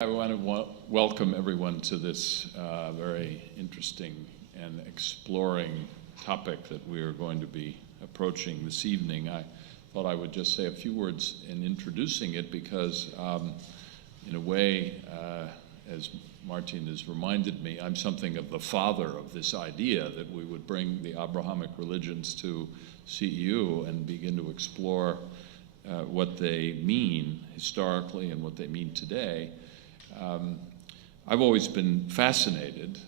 I want to welcome everyone to this very interesting and exploring topic that we are going to be approaching this evening. I thought I would just say a few words in introducing it because, in a way, as Martin has reminded me, I'm something of the father of this idea that we would bring the Abrahamic religions to CEU and begin to explore what they mean historically and what they mean today. I've always been fascinated.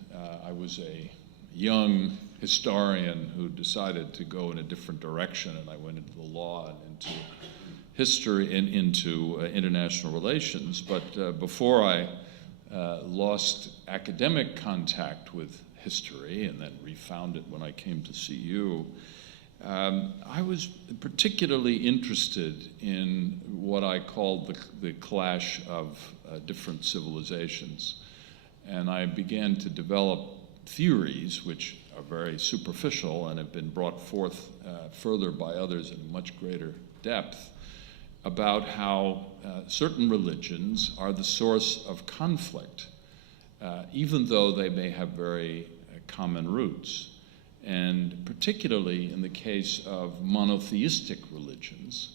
I was a young historian who decided to go in a different direction, and I went into the law and into history and into international relations. But before I lost academic contact with history and then refound it when I came to CEU, I was particularly interested in what I called the clash of different civilizations. And I began to develop theories which are very superficial and have been brought forth further by others in much greater depth about how certain religions are the source of conflict, even though they may have very common roots. And particularly in the case of monotheistic religions,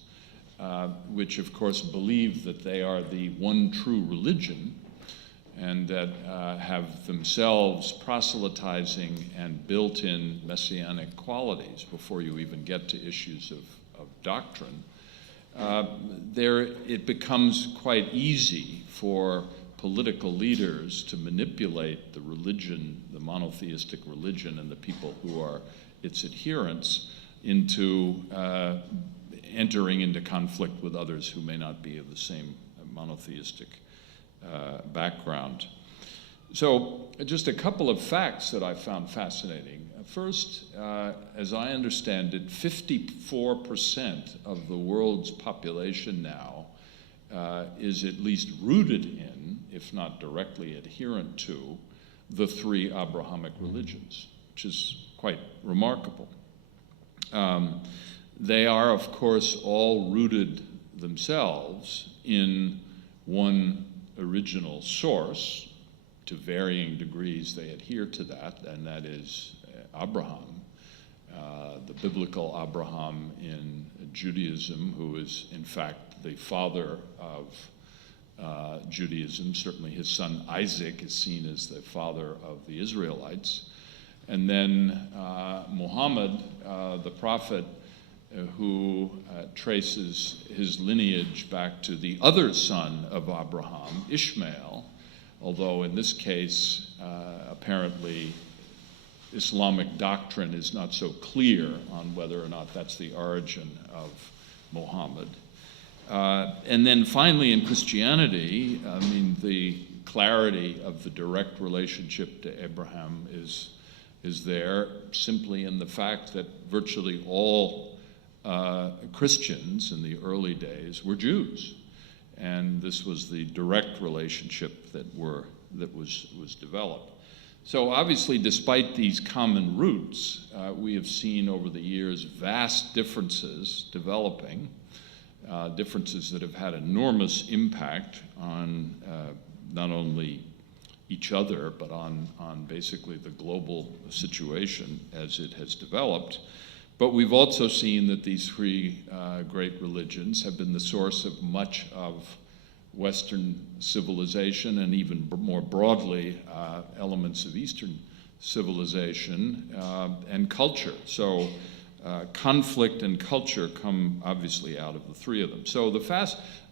which of course believe that they are the one true religion and that have themselves proselytizing and built-in messianic qualities before you even get to issues of doctrine, it becomes quite easy for political leaders to manipulate the religion, the monotheistic religion, and the people who are its adherents into entering into conflict with others who may not be of the same monotheistic background. So just a couple of facts that I found fascinating. First, as I understand it, 54% of the world's population now is at least rooted in, if not directly adherent to, the three Abrahamic religions, which is quite remarkable. They are, of course, all rooted themselves in one original source. To varying degrees, they adhere to that, and that is Abraham, the biblical Abraham in Judaism, who is, in fact, the father of Judaism. Certainly his son Isaac is seen as the father of the Israelites. And then Muhammad, the prophet, who traces his lineage back to the other son of Abraham, Ishmael, although in this case, apparently, Islamic doctrine is not so clear on whether or not that's the origin of Muhammad. And then finally in Christianity, I mean, the clarity of the direct relationship to Abraham is there simply in the fact that virtually all Christians in the early days were Jews. And this was the direct relationship that was developed. So obviously, despite these common roots, we have seen over the years vast differences developing, differences that have had enormous impact on not only each other, but on basically the global situation as it has developed. But we've also seen that these three great religions have been the source of much of Western civilization and even more broadly elements of Eastern civilization and culture. So conflict and culture come obviously out of the three of them. So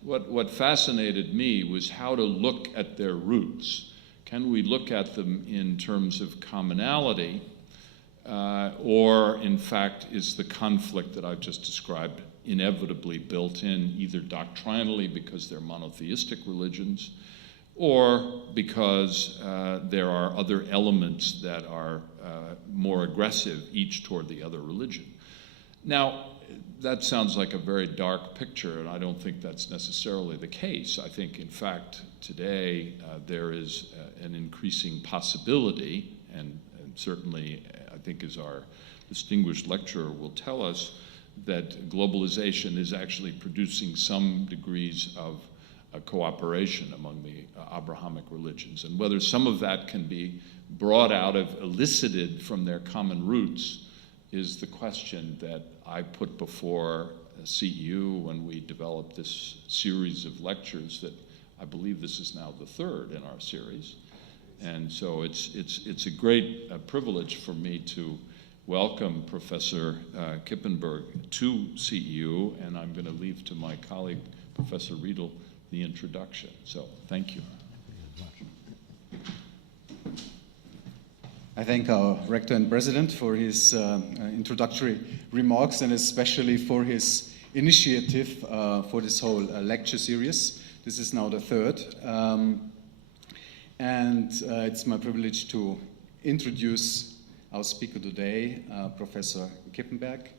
what fascinated me was how to look at their roots. Can we look at them in terms of commonality? Or, in fact, is the conflict that I've just described inevitably built in, either doctrinally because they're monotheistic religions, or because there are other elements that are more aggressive, each toward the other religion? Now, that sounds like a very dark picture, and I don't think that's necessarily the case. I think, in fact, today there is an increasing possibility, and certainly I think as our distinguished lecturer will tell us, that globalization is actually producing some degrees of cooperation among the Abrahamic religions, and whether some of that can be brought out of, elicited from their common roots, is the question that I put before CEU when we developed this series of lectures that I believe this is now the third in our series. And so it's a great privilege for me to welcome Professor Kippenberg to CEU, and I'm going to leave to my colleague, Professor Riedel, the introduction. So thank you. I thank our Rector and President for his introductory remarks, and especially for his initiative for this whole lecture series. This is now the third. And it's my privilege to introduce our speaker today, Professor Kippenberg.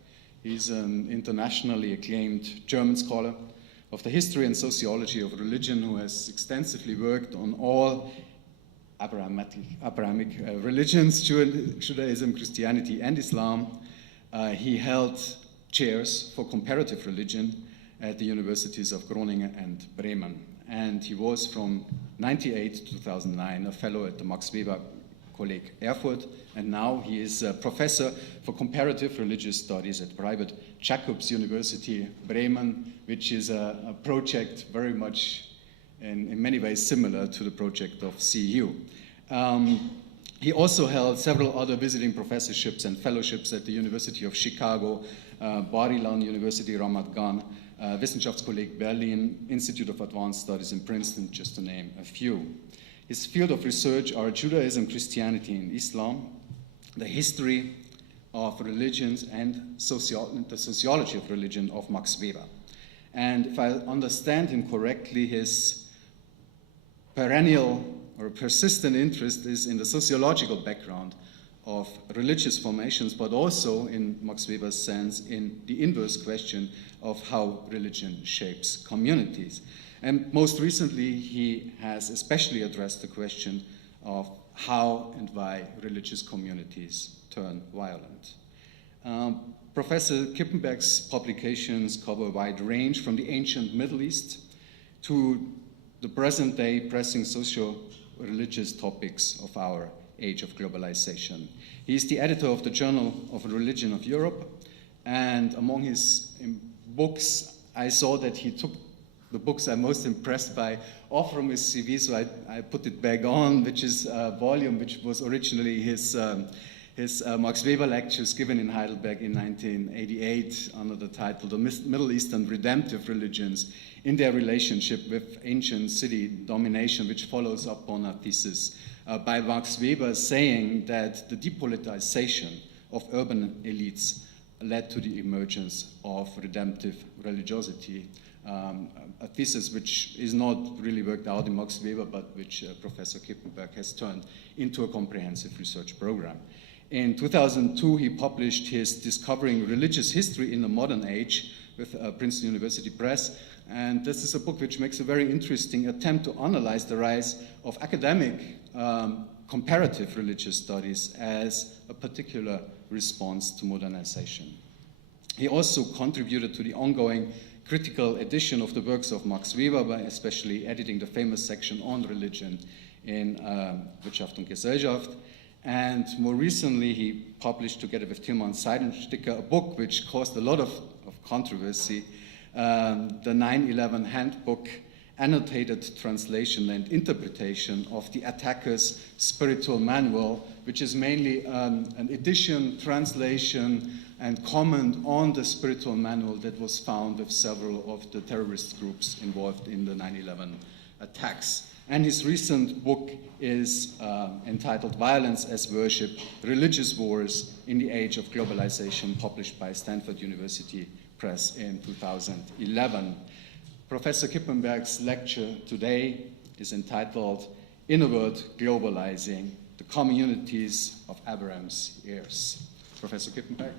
He's an internationally acclaimed German scholar of the history and sociology of religion who has extensively worked on all Abrahamic religions, Judaism, Christianity, and Islam. He held chairs for comparative religion at the universities of Groningen and Bremen. And he was from 1998 to 2009 a fellow at the Max-Weber-Kolleg Erfurt, and now he is a professor for comparative religious studies at private Jacobs University Bremen, which is a project very much in many ways similar to the project of CEU. He also held several other visiting professorships and fellowships at the University of Chicago, Bar-Ilan University Ramat Gan, Wissenschaftskolleg Berlin, Institute of Advanced Studies in Princeton, just to name a few. His field of research are Judaism, Christianity, and Islam, the history of religions, and the sociology of religion of Max Weber. And if I understand him correctly, his perennial or persistent interest is in the sociological background of religious formations, but also, in Max Weber's sense, in the inverse question of how religion shapes communities. And most recently, he has especially addressed the question of how and why religious communities turn violent. Professor Kippenberg's publications cover a wide range from the ancient Middle East to the present-day pressing socio-religious topics of our age of globalization. He is the editor of the Journal of Religion of Europe, and among his books, I saw that he took the books I'm most impressed by off from his CV, so I put it back on, which is a volume which was originally his Max Weber lectures given in Heidelberg in 1988 under the title The Middle Eastern Redemptive Religions in Their Relationship with Ancient City Domination, which follows up on a thesis by Max Weber saying that the depoliticization of urban elites led to the emergence of redemptive religiosity, a thesis which is not really worked out in Max Weber, but which Professor Kippenberg has turned into a comprehensive research program. In 2002, he published his Discovering Religious History in the Modern Age with Princeton University Press, and this is a book which makes a very interesting attempt to analyze the rise of academic comparative religious studies as a particular response to modernization. He also contributed to the ongoing critical edition of the works of Max Weber by especially editing the famous section on religion in Wirtschaft und Gesellschaft. And more recently, he published, together with Tilman Seidensticker, a book which caused a lot of controversy, the 9/11 Handbook, Annotated Translation and Interpretation of the Attacker's Spiritual Manual, which is mainly an edition, translation, and comment on the spiritual manual that was found with several of the terrorist groups involved in the 9/11 attacks. And his recent book is entitled Violence as Worship, Religious Wars in the Age of Globalization, published by Stanford University Press in 2011. Professor Kippenberg's lecture today is entitled Inward Globalizing, the Communities of Abraham's Heirs. Professor Kippenberg.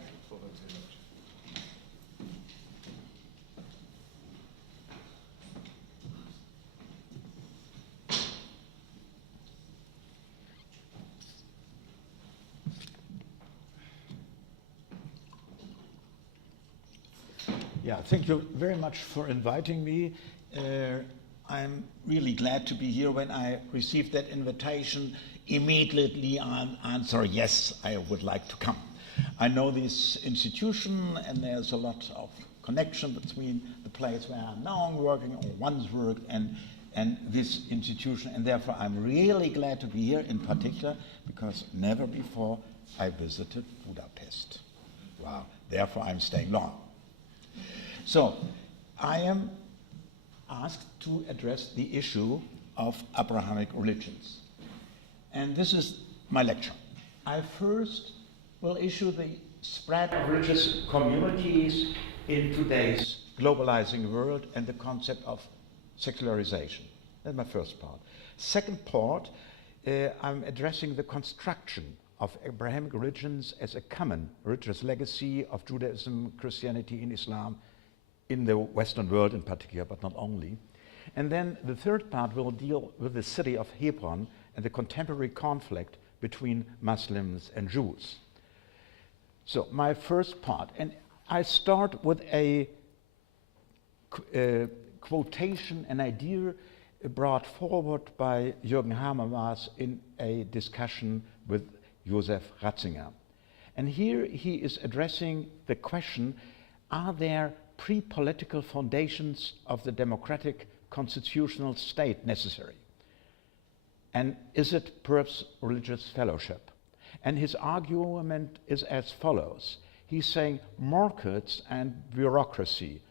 Yeah, thank you very much for inviting me. I'm really glad to be here. When I received that invitation, immediately I answer, yes, I would like to come. I know this institution, and there's a lot of connection between the place where I'm now working or once worked and this institution, and therefore I'm really glad to be here in particular because never before I visited Budapest. Wow, therefore I'm staying long. So I am asked to address the issue of Abrahamic religions. And this is my lecture. I first will issue the spread of religious communities in today's globalizing world and the concept of secularization. That's my first part. Second part, I'm addressing the construction of Abrahamic religions as a common religious legacy of Judaism, Christianity, and Islam in the Western world in particular, but not only. And then the third part will deal with the city of Hebron and the contemporary conflict between Muslims and Jews. So my first part, and I start with a quotation, an idea brought forward by Jürgen Habermas in a discussion with Josef Ratzinger. And here he is addressing the question, are there pre-political foundations of the democratic constitutional state necessary? And is it perhaps religious fellowship? And his argument is as follows. He's saying markets and bureaucracy,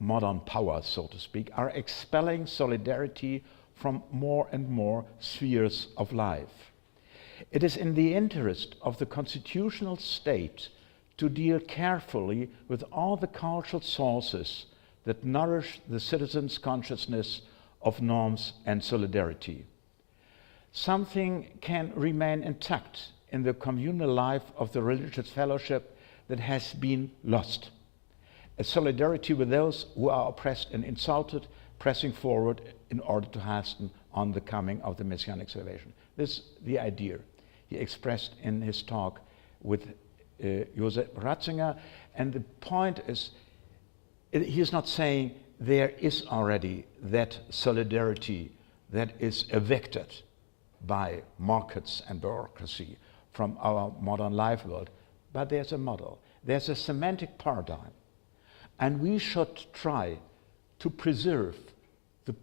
modern power, so to speak, are expelling solidarity from more and more spheres of life. It is in the interest of the constitutional state to deal carefully with all the cultural sources that nourish the citizens' consciousness of norms and solidarity. Something can remain intact in the communal life of the religious fellowship that has been lost. A solidarity with those who are oppressed and insulted, pressing forward in order to hasten on the coming of the Messianic salvation. This is the idea he expressed in his talk with Josef Ratzinger, and the point is, he is not saying there is already that solidarity that is evicted by markets and bureaucracy from our modern life world, but there's a model, there's a semantic paradigm, and we should try to preserve the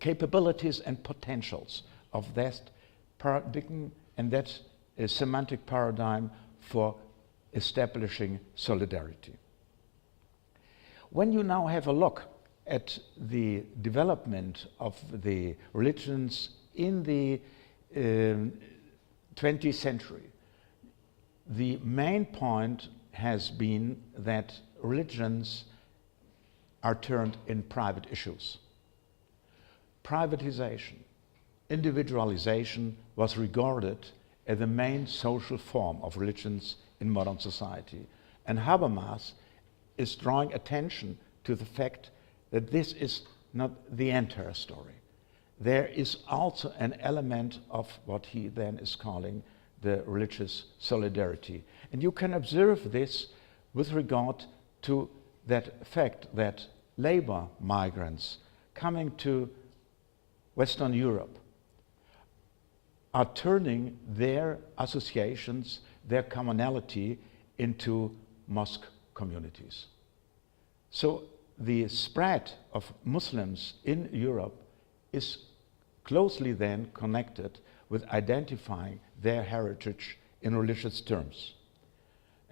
capabilities and potentials of that paradigm and that semantic paradigm for establishing solidarity. When you now have a look at the development of the religions in the 20th century, the main point has been that religions are turned in private issues. Privatization, individualization was regarded as the main social form of religions in modern society. And Habermas is drawing attention to the fact that this is not the entire story. There is also an element of what he then is calling the religious solidarity. And you can observe this with regard to that fact that labor migrants coming to Western Europe are turning their associations, their commonality into mosque communities. So the spread of Muslims in Europe is closely then connected with identifying their heritage in religious terms.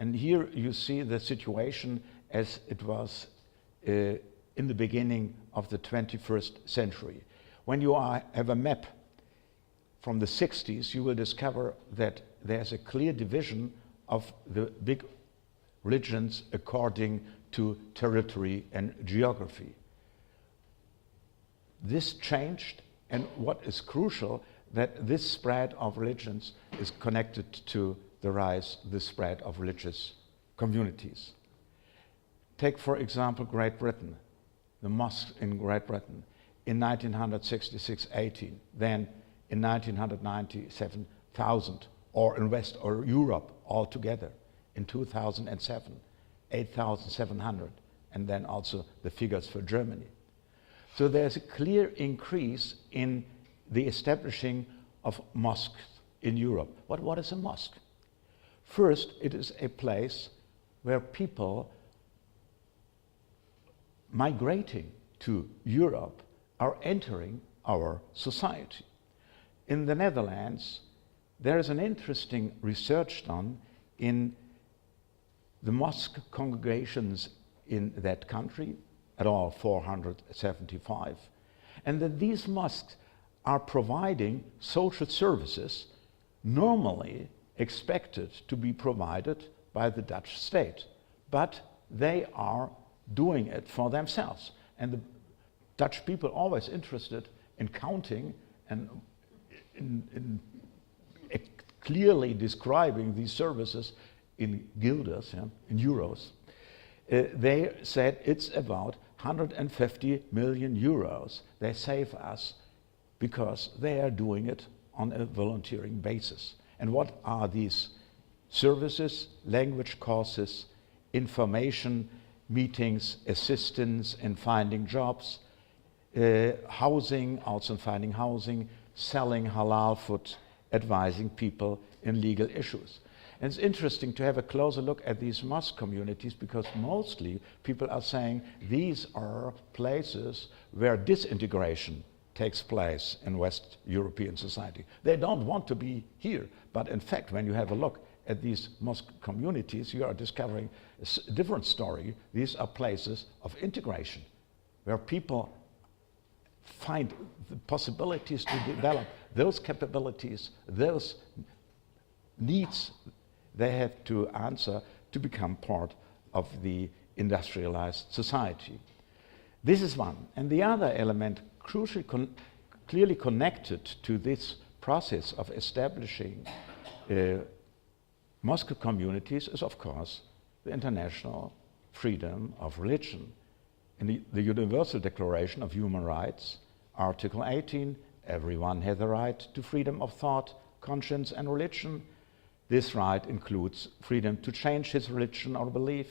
And here you see the situation as it was in the beginning of the 21st century. When you have a map from the 60s, you will discover that there's a clear division of the big religions according to territory and geography. This changed, and what is crucial, that this spread of religions is connected to the spread of religious communities. Take, for example, Great Britain, the mosques in Great Britain in 1966-18, then in 1997, 1,000, or in West or Europe altogether in 2007, 8,700, and then also the figures for Germany. So there's a clear increase in the establishing of mosques in Europe. What is a mosque? First, it is a place where people migrating to Europe are entering our society. In the Netherlands, there is an interesting research done in the mosque congregations in that country, at all 475, and that these mosques are providing social services normally expected to be provided by the Dutch state, but they are doing it for themselves. And the Dutch people are always interested in counting and in clearly describing these services in guilders, in euros. They said it's about 150 million euros they save us because they are doing it on a volunteering basis. And what are these services? Language courses, information, meetings, assistance in finding jobs, housing, also finding housing, selling halal food, advising people in legal issues. And it's interesting to have a closer look at these mosque communities, because mostly people are saying these are places where disintegration takes place in West European society. They don't want to be here, but in fact, when you have a look at these mosque communities, you are discovering a different story. These are places of integration, where people find the possibilities to develop those capabilities, those needs they have to answer to become part of the industrialized society. This is one. And the other element, crucially clearly connected to this process of establishing mosque communities, is of course the international freedom of religion. In the Universal Declaration of Human Rights, Article 18, everyone has the right to freedom of thought, conscience, and religion. This right includes freedom to change his religion or belief,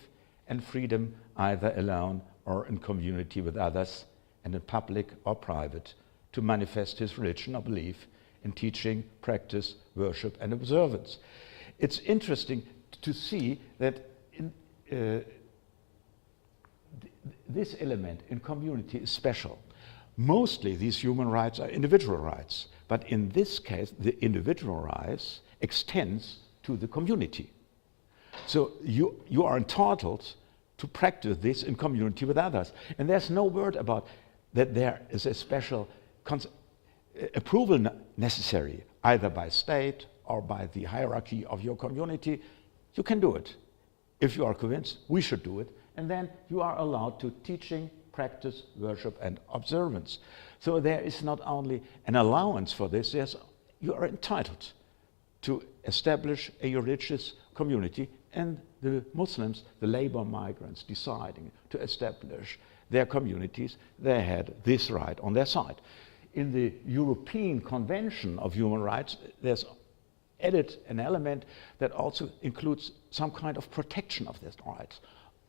and freedom either alone or in community with others, and in public or private, to manifest his religion or belief in teaching, practice, worship, and observance. It's interesting to see that this element in community is special. Mostly these human rights are individual rights, but in this case, the individual rights extends to the community. So you are entitled to practice this in community with others. And there's no word about that there is a special approval necessary, either by state or by the hierarchy of your community. You can do it. If you are convinced we should do it, and then you are allowed to teaching, practice, worship, and observance. So there is not only an allowance for this, you are entitled to establish a religious community, and the Muslims, the labor migrants deciding to establish their communities, they had this right on their side. In the European Convention of Human Rights, there's added an element that also includes some kind of protection of these rights.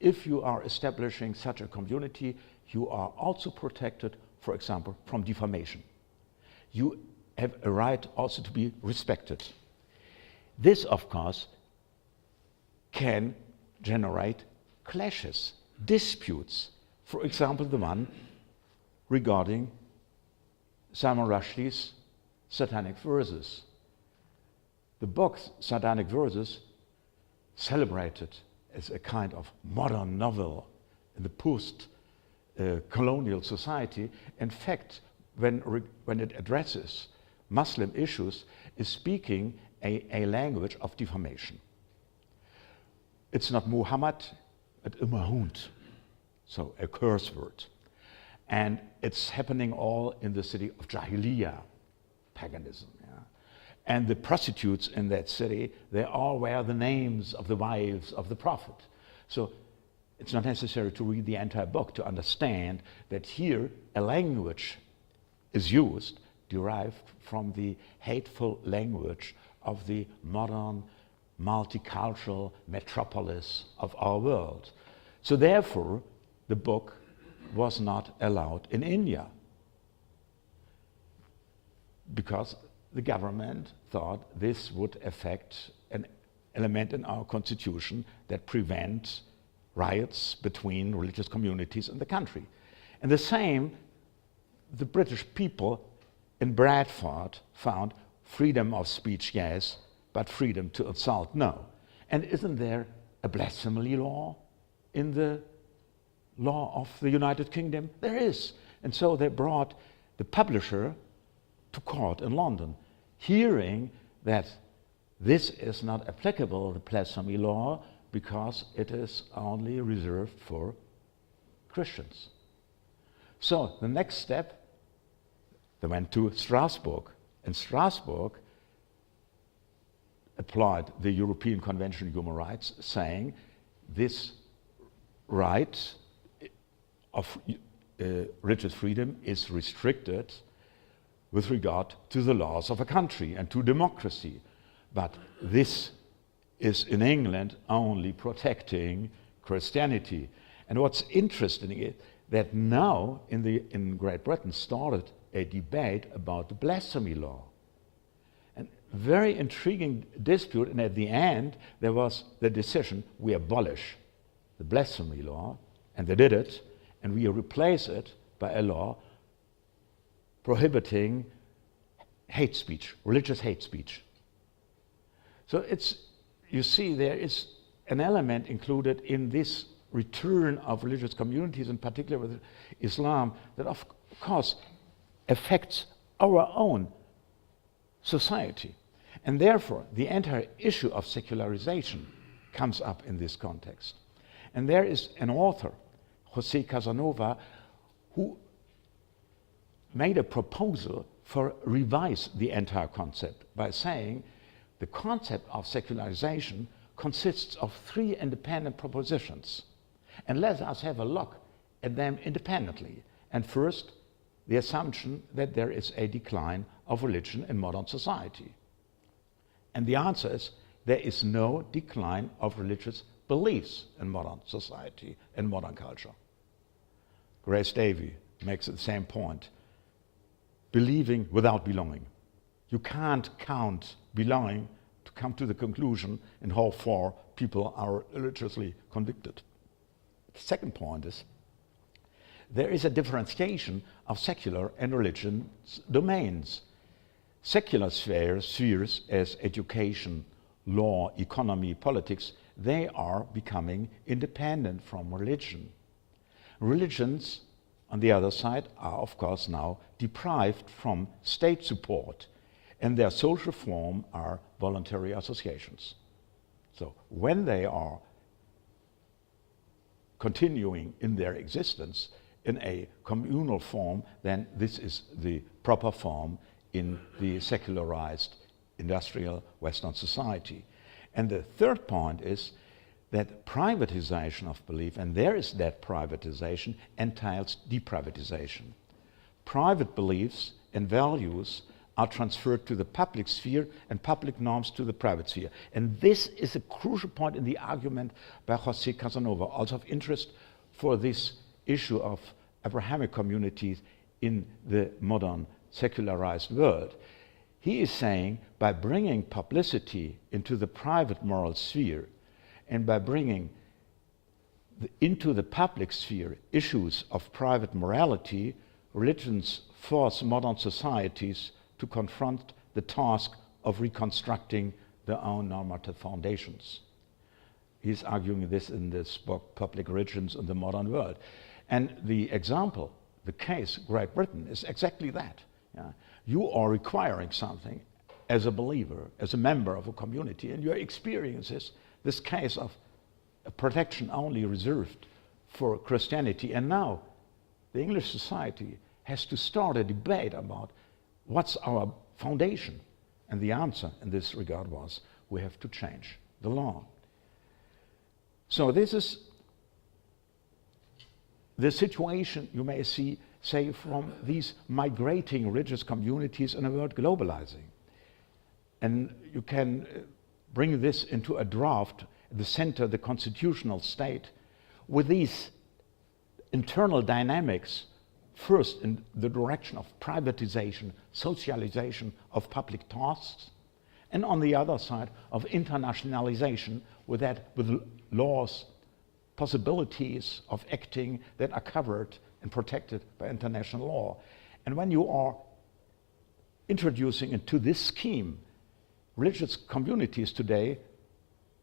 If you are establishing such a community, you are also protected, for example, from defamation. You have a right also to be respected. This, of course, can generate clashes, disputes. For example, the one regarding Salman Rushdie's Satanic Verses. The book Satanic Verses, celebrated as a kind of modern novel in the post-colonial society, in fact, when it addresses Muslim issues, is speaking a language of defamation. It's not Muhammad, but Umahund, so a curse word. And it's happening all in the city of Jahiliyyah, paganism. Yeah? And the prostitutes in that city, they all wear the names of the wives of the Prophet. So it's not necessary to read the entire book to understand that here a language is used derived from the hateful language of the modern multicultural metropolis of our world. So therefore, the book was not allowed in India, because the government thought this would affect an element in our constitution that prevents riots between religious communities in the country. And the same, the British people in Bradford found freedom of speech, yes, but freedom to insult, no. And isn't there a blasphemy law in the law of the United Kingdom? There is. And so they brought the publisher to court in London, hearing that this is not applicable, the blasphemy law, because it is only reserved for Christians. So the next step, they went to Strasbourg, and Strasbourg applied the European Convention on Human Rights, saying this right of religious freedom is restricted with regard to the laws of a country and to democracy. But this is in England only protecting Christianity. And what's interesting is that now in Great Britain started a debate about the blasphemy law. And very intriguing dispute, and at the end there was the decision, we abolish the blasphemy law, and they did it, and we replace it by a law prohibiting hate speech, religious hate speech. So it's, you see, there is an element included in this return of religious communities, in particular with Islam, that of course affects our own society. And therefore, the entire issue of secularization comes up in this context. And there is an author, José Casanova, who made a proposal for revise the entire concept by saying the concept of secularization consists of three independent propositions. And let us have a look at them independently. And first, the assumption that there is a decline of religion in modern society. And the answer is there is no decline of religious beliefs in modern society and modern culture. Grace Davy makes the same point. Believing without belonging. You can't count belonging to come to the conclusion in how far people are religiously convicted. The second point is there is a differentiation of secular and religious domains. Secular spheres as education, law, economy, politics, they are becoming independent from religion. Religions, on the other side, are of course now deprived from state support, and their social form are voluntary associations. So when they are continuing in their existence in a communal form, then this is the proper form in the secularized industrial Western society. And the third point is that privatization of belief, and there is that privatization, entails deprivatization. Private beliefs and values are transferred to the public sphere and public norms to the private sphere. And this is a crucial point in the argument by José Casanova, also of interest for this issue of Abrahamic communities in the modern secularized world. He is saying by bringing publicity into the private moral sphere and by bringing into the public sphere issues of private morality, religions force modern societies to confront the task of reconstructing their own normative foundations. He's arguing this in this book, Public Religions in the Modern World. And the example, the case, Great Britain, is exactly that. Yeah? You are requiring something as a believer, as a member of a community, and your experience is this case of a protection only reserved for Christianity. And now the English society has to start a debate about what's our foundation. And the answer in this regard was, we have to change the law. So this is the situation you may say from these migrating religious communities in a world globalizing. And you can bring this into a draft at the center, the constitutional state, with these internal dynamics, first in the direction of privatization, socialization of public tasks, and on the other side of internationalization with laws, possibilities of acting that are covered and protected by international law. And when you are introducing into this scheme religious communities today,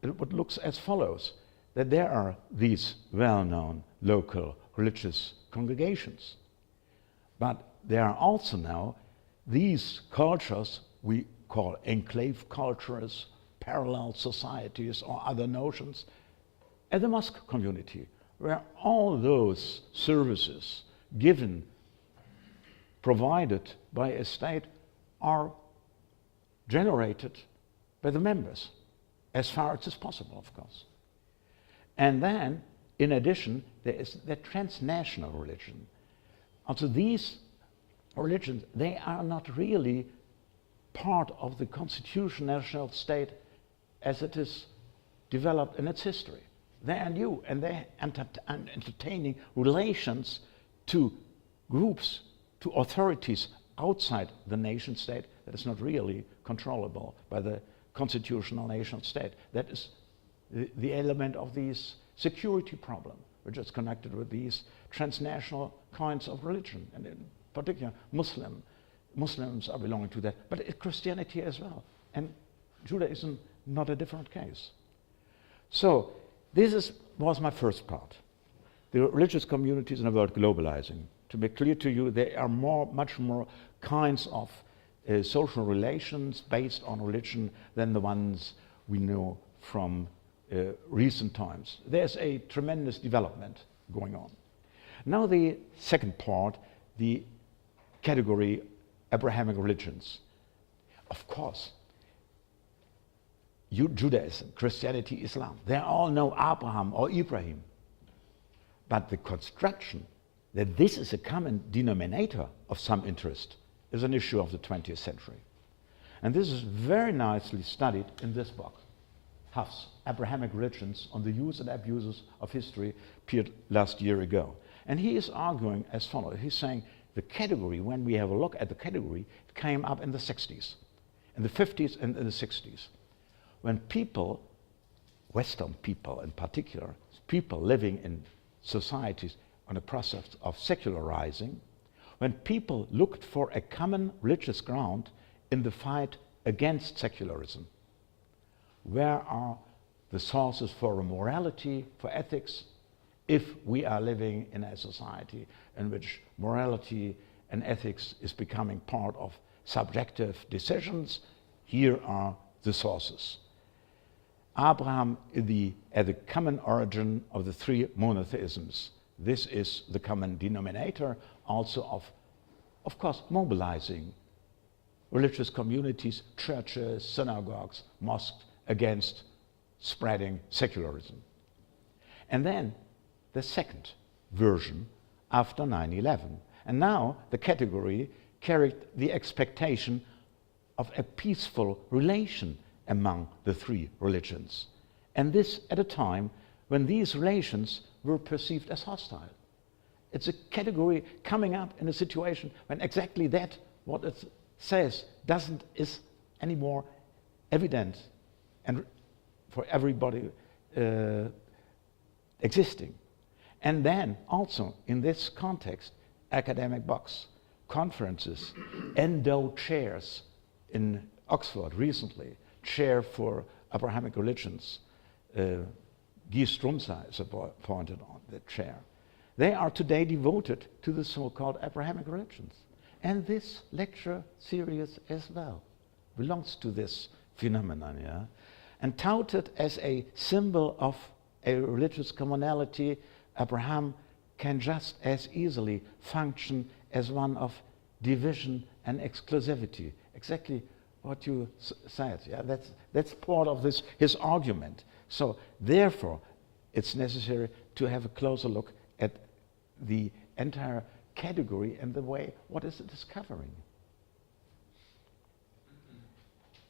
it looks as follows, that there are these well-known local religious congregations, but there are also now these cultures we call enclave cultures, parallel societies, or other notions, at the mosque community, where all those services given, provided by a state, are generated by the members, as far as is possible, of course. And then, in addition, there is the transnational religion. Also, these religions, they are not really part of the constitutional state as it is developed in its history. They are new, and they are entertaining relations to groups, to authorities outside the nation state that is not really controllable by the constitutional nation state. That is the element of these security problem, which is connected with these transnational kinds of religion, and in particular Muslims are belonging to that, but Christianity as well, and Judaism not a different case. So this was my first part, the religious communities in the world globalizing. To be clear to you, there are much more kinds of social relations based on religion than the ones we know from recent times. There's a tremendous development going on. Now the second part, the category Abrahamic religions. Of course, Judaism, Christianity, Islam, they all know Abraham or Ibrahim. But the construction that this is a common denominator of some interest is an issue of the 20th century. And this is very nicely studied in this book, Huff's Abrahamic Religions on the Use and Abuses of History, appeared last year ago. And he is arguing as follows. He's saying the category, when we have a look at the category, it came up in the 60s, in the 50s and in the 60s. When people, Western people in particular, people living in societies on a process of secularizing, when people looked for a common religious ground in the fight against secularism, where are the sources for morality, for ethics, if we are living in a society in which morality and ethics is becoming part of subjective decisions? Here are the sources. Abraham at the common origin of the three monotheisms. This is the common denominator also of course, mobilizing religious communities, churches, synagogues, mosques against spreading secularism. And then the second version after 9/11. And now the category carried the expectation of a peaceful relation among the three religions. And this at a time when these relations were perceived as hostile. It's a category coming up in a situation when exactly that, what it says, is anymore evident and for everybody existing. And then also in this context, academic books, conferences, endowed chairs in Oxford recently, chair for Abrahamic Religions, Guy Strumsa is appointed on the chair. They are today devoted to the so-called Abrahamic religions. And this lecture series as well belongs to this phenomenon, yeah? And touted as a symbol of a religious commonality, Abraham can just as easily function as one of division and exclusivity. Exactly what you said, yeah? That's part of his argument. So therefore, it's necessary to have a closer look at the entire category and the way, what is it discovering?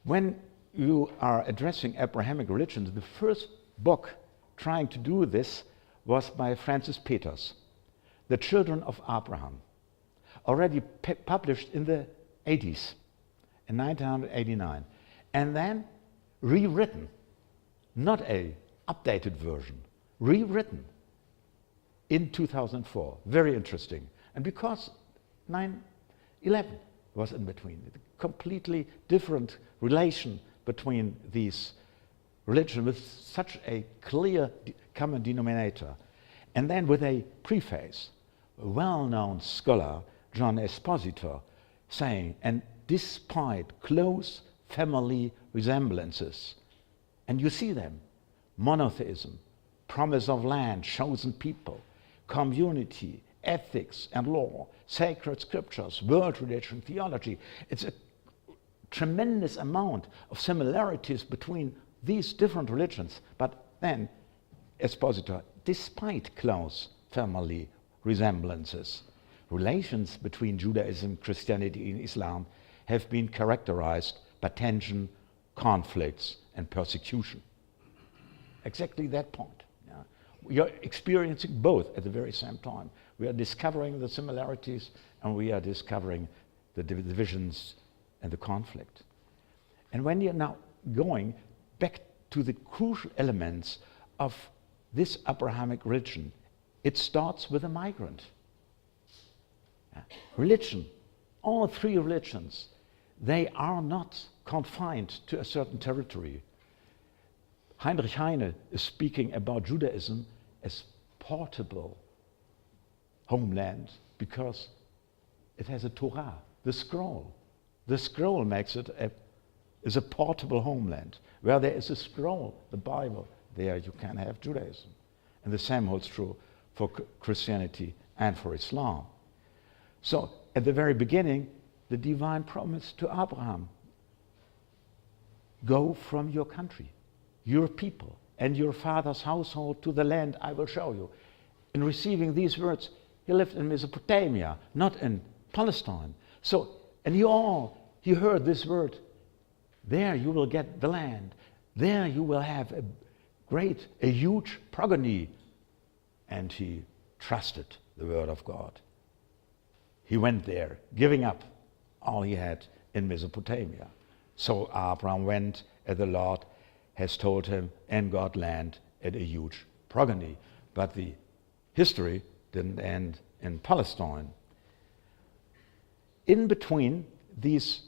When you are addressing Abrahamic religions, the first book trying to do this was by Francis Peters. The Children of Abraham, already published in the 80s, in 1989, and then rewritten, not a updated version, rewritten in 2004. Very interesting. And because 9/11 was in between, a completely different relation between these religions with such a clear common denominator. And then with a preface, a well-known scholar, John Esposito, saying, and despite close family resemblances, and you see them, monotheism, promise of land, chosen people, community, ethics and law, sacred scriptures, world religion, theology. It's a tremendous amount of similarities between these different religions. But then, Esposito, despite close family resemblances, relations between Judaism, Christianity and Islam have been characterized by tension, conflicts and persecution. Exactly that point. Yeah. We are experiencing both at the very same time. We are discovering the similarities and we are discovering the divisions and the conflict. And when you're now going back to the crucial elements of this Abrahamic religion, it starts with a migrant. Religion, all three religions, they are not confined to a certain territory. Heinrich Heine is speaking about Judaism as portable homeland because it has a Torah, the scroll. The scroll makes it is a portable homeland. Where there is a scroll, the Bible, there you can have Judaism. And the same holds true for Christianity and for Islam. So at the very beginning, the divine promise to Abraham, go from your country, your people, and your father's household to the land I will show you. In receiving these words, he lived in Mesopotamia, not in Palestine. So, and you heard this word, there you will get the land, there you will have a huge progeny. And he trusted the word of God. He went there, giving up all he had in Mesopotamia. So Abraham went, as the Lord has told him, and got land and a huge progeny. But the history didn't end in Palestine. In between these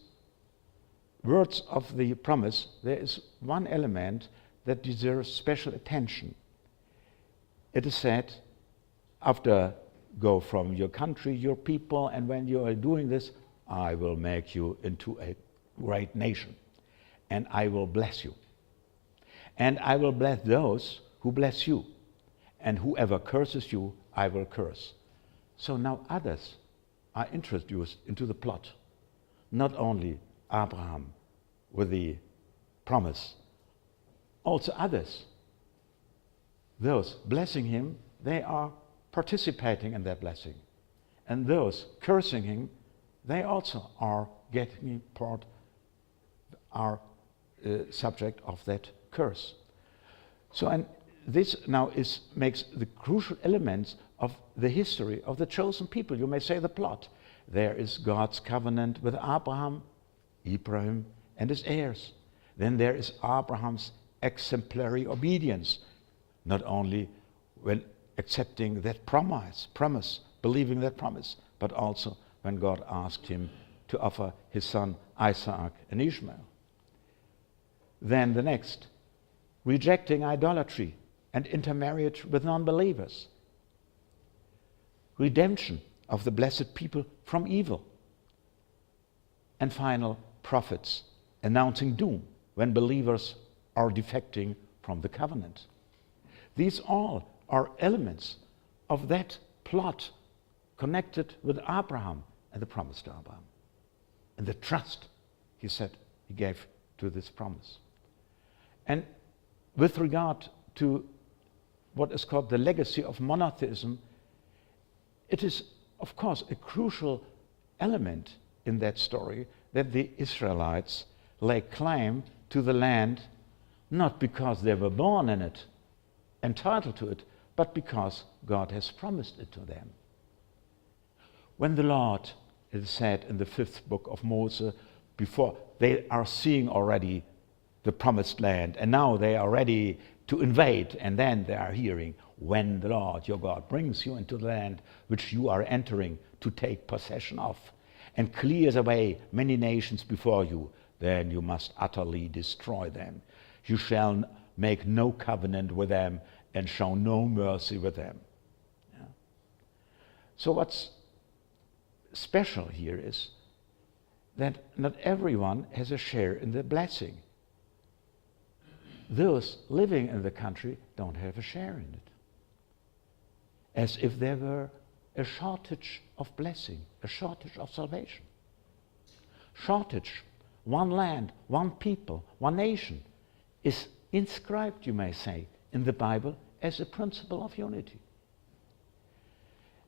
words of the promise, there is one element that deserves special attention. It is said, after go from your country, your people, and when you are doing this, I will make you into a great nation, and I will bless you. And I will bless those who bless you, and whoever curses you, I will curse. So now others are introduced into the plot. Not only Abraham with the promise, also others. Those blessing him, they are participating in that blessing. And those cursing him, they also are getting part, are subject of that curse. So, and this now makes the crucial elements of the history of the chosen people. You may say the plot. There is God's covenant with Abraham and his heirs. Then there is Abraham's exemplary obedience, not only when accepting that promise, believing that promise, but also when God asked him to offer his son Isaac and Ishmael. Then the next, rejecting idolatry and intermarriage with non-believers. Redemption of the blessed people from evil. And final, prophets announcing doom when believers are defecting from the covenant. These all are elements of that plot connected with Abraham and the promise to Abraham. And the trust, he said, he gave to this promise. And with regard to what is called the legacy of monotheism, it is, of course, a crucial element in that story that the Israelites lay claim to the land not because they were born in it, entitled to it, but because God has promised it to them. When the Lord, it is said in the 5th book of Moses, before they are seeing already the promised land, and now they are ready to invade, and then they are hearing, when the Lord your God brings you into the land which you are entering to take possession of, and clears away many nations before you, then you must utterly destroy them. You shall make no covenant with them and show no mercy with them. Yeah. So what's special here is that not everyone has a share in the blessing. Those living in the country don't have a share in it. As if there were a shortage of blessing, a shortage of salvation. Shortage, one land, one people, one nation, is inscribed, you may say, in the Bible as a principle of unity.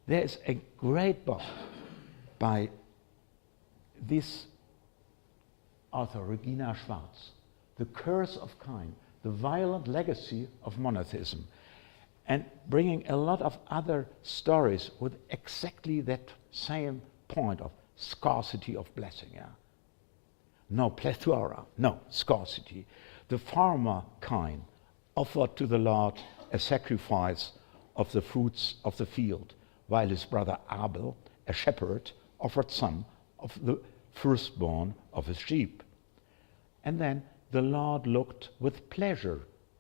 There is a great book by this author, Regina Schwarz, The Curse of Cain, The Violent Legacy of Monotheism, and bringing a lot of other stories with exactly that same point of scarcity of blessing. Yeah? No plethora, no scarcity. The farmer Cain offered to the Lord a sacrifice of the fruits of the field, while his brother Abel, a shepherd, offered some of the firstborn of his sheep. And then the Lord looked with pleasure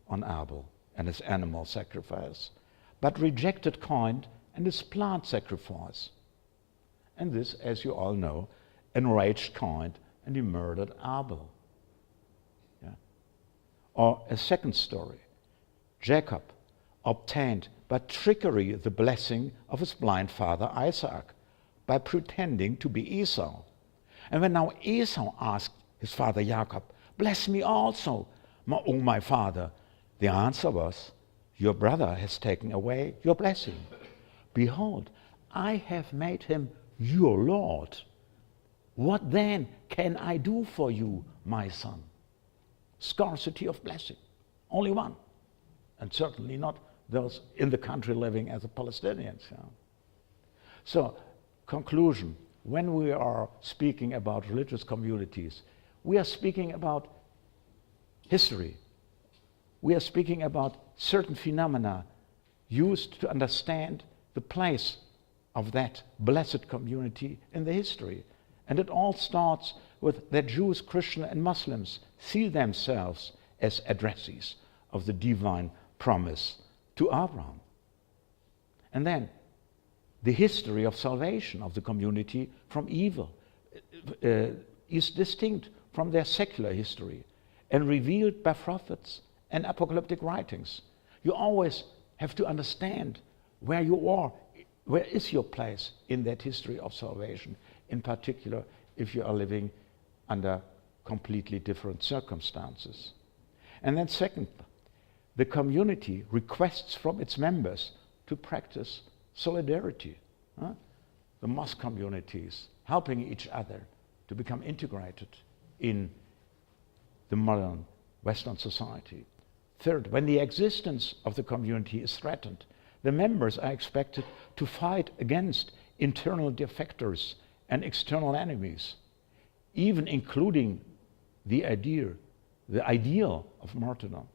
on Abel and his animal sacrifice, but rejected Cain and his plant sacrifice. And this, as you all know, enraged Cain, and he murdered Abel. Yeah. Or a second story, Jacob obtained by trickery the blessing of his blind father Isaac by pretending to be Esau. And when now Esau asked his father Jacob, "Bless me also, O my father," the answer was, "Your brother has taken away your blessing. Behold, I have made him your Lord. What then can I do for you, my son?" Scarcity of blessing, only one, and certainly not those in the country living as Palestinians. Yeah. So, conclusion, when we are speaking about religious communities, we are speaking about history. We are speaking about certain phenomena used to understand the place of that blessed community in the history. And it all starts with that Jews, Christians, and Muslims see themselves as addressees of the divine promise to Abraham. And then the history of salvation of the community from evil is distinct from their secular history and revealed by prophets and apocalyptic writings. You always have to understand where you are, where is your place in that history of salvation, in particular if you are living under completely different circumstances. And then second, the community requests from its members to practice solidarity. The mosque communities helping each other to become integrated in the modern Western society. Third, when the existence of the community is threatened, the members are expected to fight against internal defectors and external enemies, even including the ideal of martyrdom.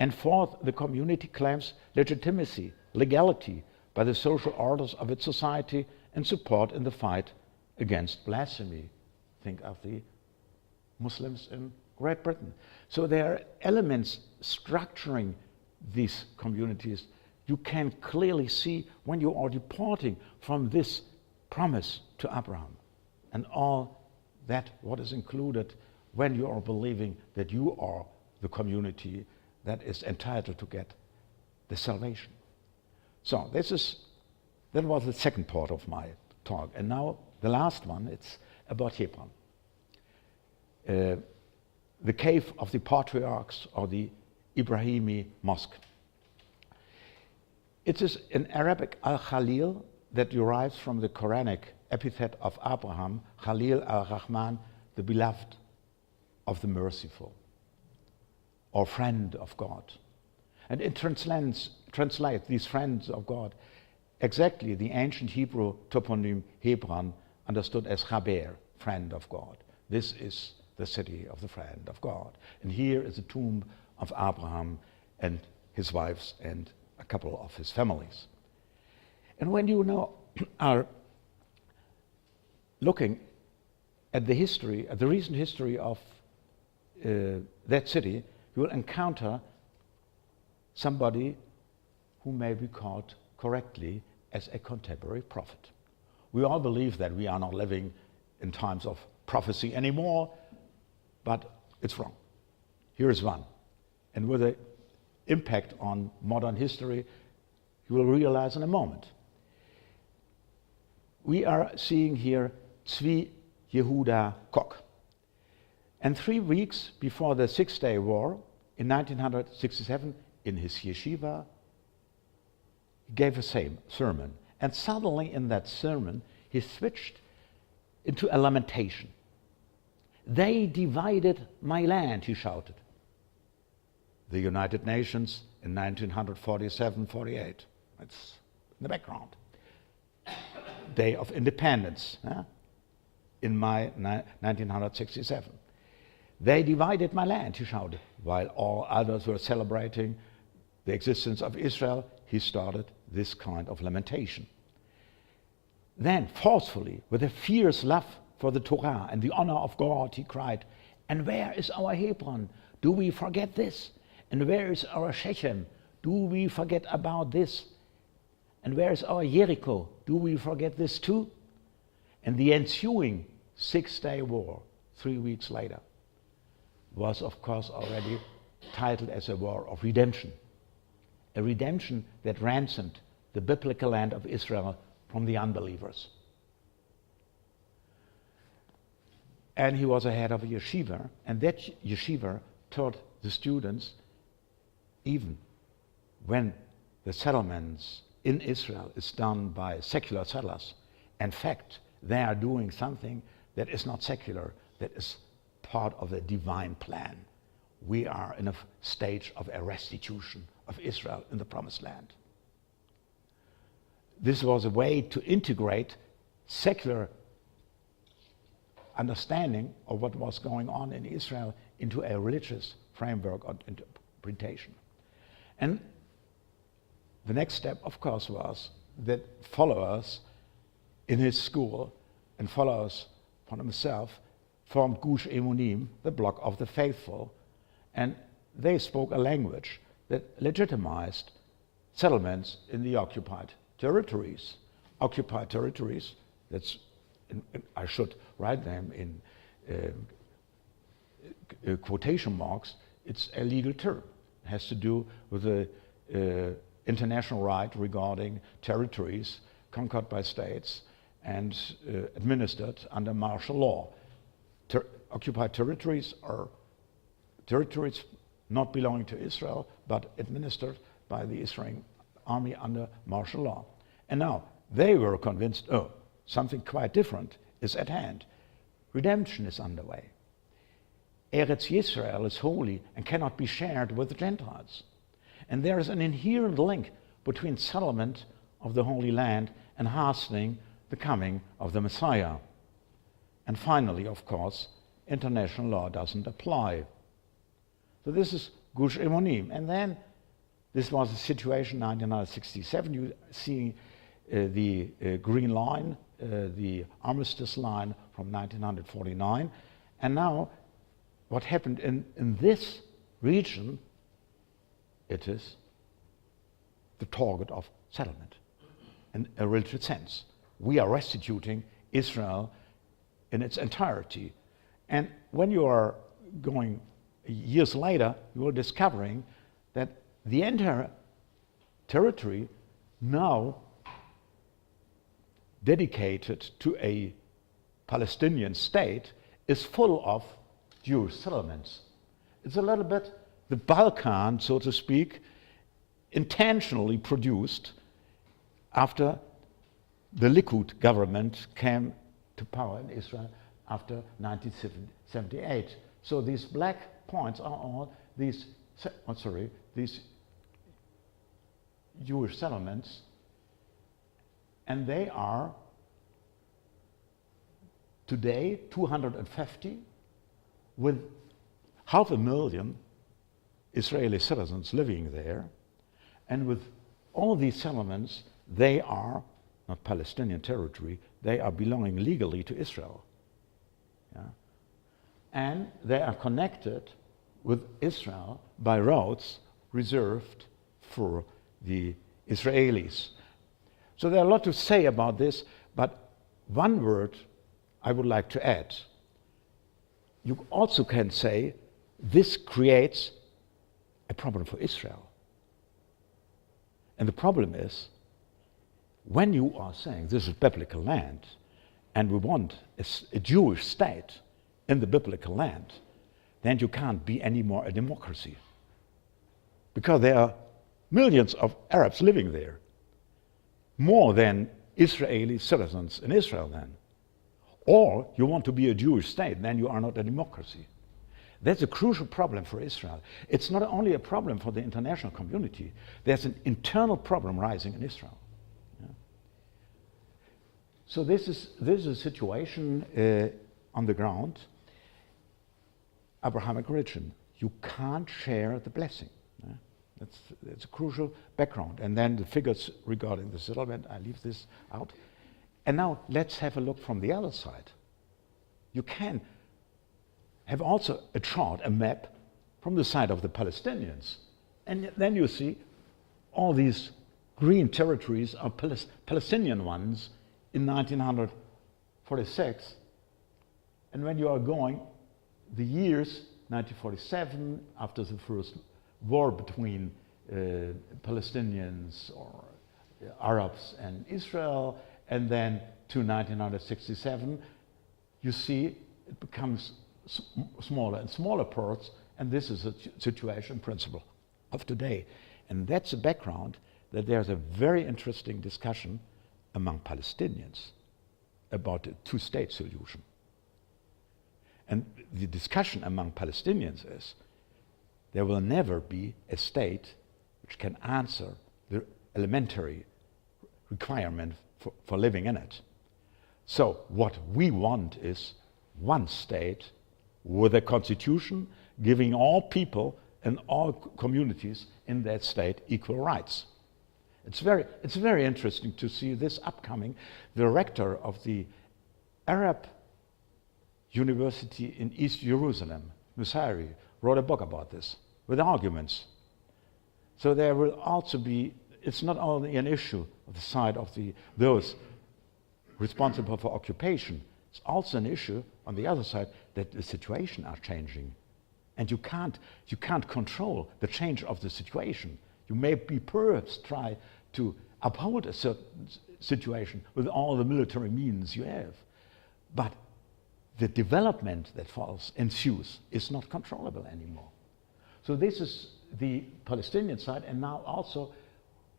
And fourth, the community claims legitimacy, legality by the social orders of its society and support in the fight against blasphemy. Think of the Muslims in Great Britain. So there are elements structuring these communities. You can clearly see when you are departing from this promise to Abraham and all that what is included when you are believing that you are the community that is entitled to get the salvation. So that was the second part of my talk. And now the last one, it's about Hebron. The cave of the patriarchs, or the Abrahamic Mosque. It is in Arabic al-Khalil that derives from the Quranic epithet of Abraham, Khalil al-Rahman, the beloved of the merciful, or friend of God. And it translates these friends of God exactly the ancient Hebrew toponym Hebron, understood as Chaber, friend of God. This is the city of the friend of God. And here is the tomb of Abraham and his wives and a couple of his families. And when you now are looking at the history, at the recent history of that city, you will encounter somebody who may be called correctly as a contemporary prophet. We all believe that we are not living in times of prophecy anymore, but it's wrong. Here is one. And with an impact on modern history, you will realize in a moment. We are seeing here Tzvi Yehuda Koch. And 3 weeks before the Six-Day War, in 1967, in his yeshiva, he gave the same sermon. And suddenly in that sermon, he switched into a lamentation. They divided my land, he shouted. The United Nations in 1947-48. That's in the background. Day of Independence in May 1967. They divided my land, he shouted. While all others were celebrating the existence of Israel, he started this kind of lamentation. Then, forcefully, with a fierce love for the Torah and the honor of God, he cried, and where is our Hebron? Do we forget this? And where is our Shechem? Do we forget about this? And where is our Jericho? Do we forget this too? And the ensuing Six-Day War, 3 weeks later, was of course already titled as a war of redemption. A redemption that ransomed the biblical land of Israel from the unbelievers. And he was a head of a yeshiva, and that yeshiva taught the students, even when the settlements in Israel is done by secular settlers, in fact, they are doing something that is not secular, that is part of the divine plan. We are in a stage of a restitution of Israel in the Promised Land. This was a way to integrate secular understanding of what was going on in Israel into a religious framework of interpretation. And the next step, of course, was that followers in his school and followers from himself formed Gush Emunim, the block of the faithful, and they spoke a language that legitimized settlements in the occupied territories. Occupied territories, that's, I should write them in quotation marks, it's a legal term. It has to do with the international right regarding territories conquered by states and administered under martial law. Occupied territories are territories not belonging to Israel, but administered by the Israeli army under martial law. And now they were convinced, oh, something quite different is at hand. Redemption is underway. Eretz Yisrael is holy and cannot be shared with the Gentiles. And there is an inherent link between settlement of the Holy Land and hastening the coming of the Messiah. And finally, of course, international law doesn't apply. So this is Gush Emunim. And then this was the situation in 1967. You see the green line, the armistice line from 1949. And now what happened in this region, it is the target of settlement in a relative sense. We are restituting Israel in its entirety. And when you are going years later, you are discovering that the entire territory now dedicated to a Palestinian state is full of Jewish settlements. It's a little bit the Balkan, so to speak, intentionally produced after the Likud government came to power in Israel after 1978. So these black points are all these Jewish settlements, and they are today 250, with 500,000 Israeli citizens living there, and with all these settlements, they are not Palestinian territory, they are belonging legally to Israel. Yeah? And they are connected with Israel by roads reserved for the Israelis. So there are a lot to say about this, but one word I would like to add. You also can say this creates a problem for Israel. And the problem is, when you are saying this is biblical land, and we want a Jewish state in the biblical land, then you can't be any more a democracy. Because there are millions of Arabs living there, more than Israeli citizens in Israel then. Or you want to be a Jewish state, then you are not a democracy. That's a crucial problem for Israel. It's not only a problem for the international community, there's an internal problem rising in Israel. Yeah. So this is a situation on the ground. Abrahamic religion, you can't share the blessing. Yeah. That's a crucial background. And then the figures regarding the settlement, I leave this out. And now let's have a look from the other side. You can have also a chart, a map, from the side of the Palestinians. And then you see all these green territories are Palestinian ones in 1946. And when you are going the years, 1947, after the first war between Palestinians or Arabs and Israel, and then to 1967, you see it becomes smaller and smaller parts, and this is a situation principle of today. And that's a background that there's a very interesting discussion among Palestinians about a two-state solution. And the discussion among Palestinians is there will never be a state which can answer the elementary requirement for living in it. So what we want is one state with a constitution giving all people and all communities in that state equal rights. It's very interesting to see this upcoming. The rector of the Arab University in East Jerusalem, Musari, wrote a book about this with arguments. So there will also be, it's not only an issue of the side of those responsible for occupation, it's also an issue on the other side that the situation are changing. And you can't control the change of the situation. You may be perhaps try to uphold a certain situation with all the military means you have. But the development that ensues is not controllable anymore. So this is the Palestinian side, and now also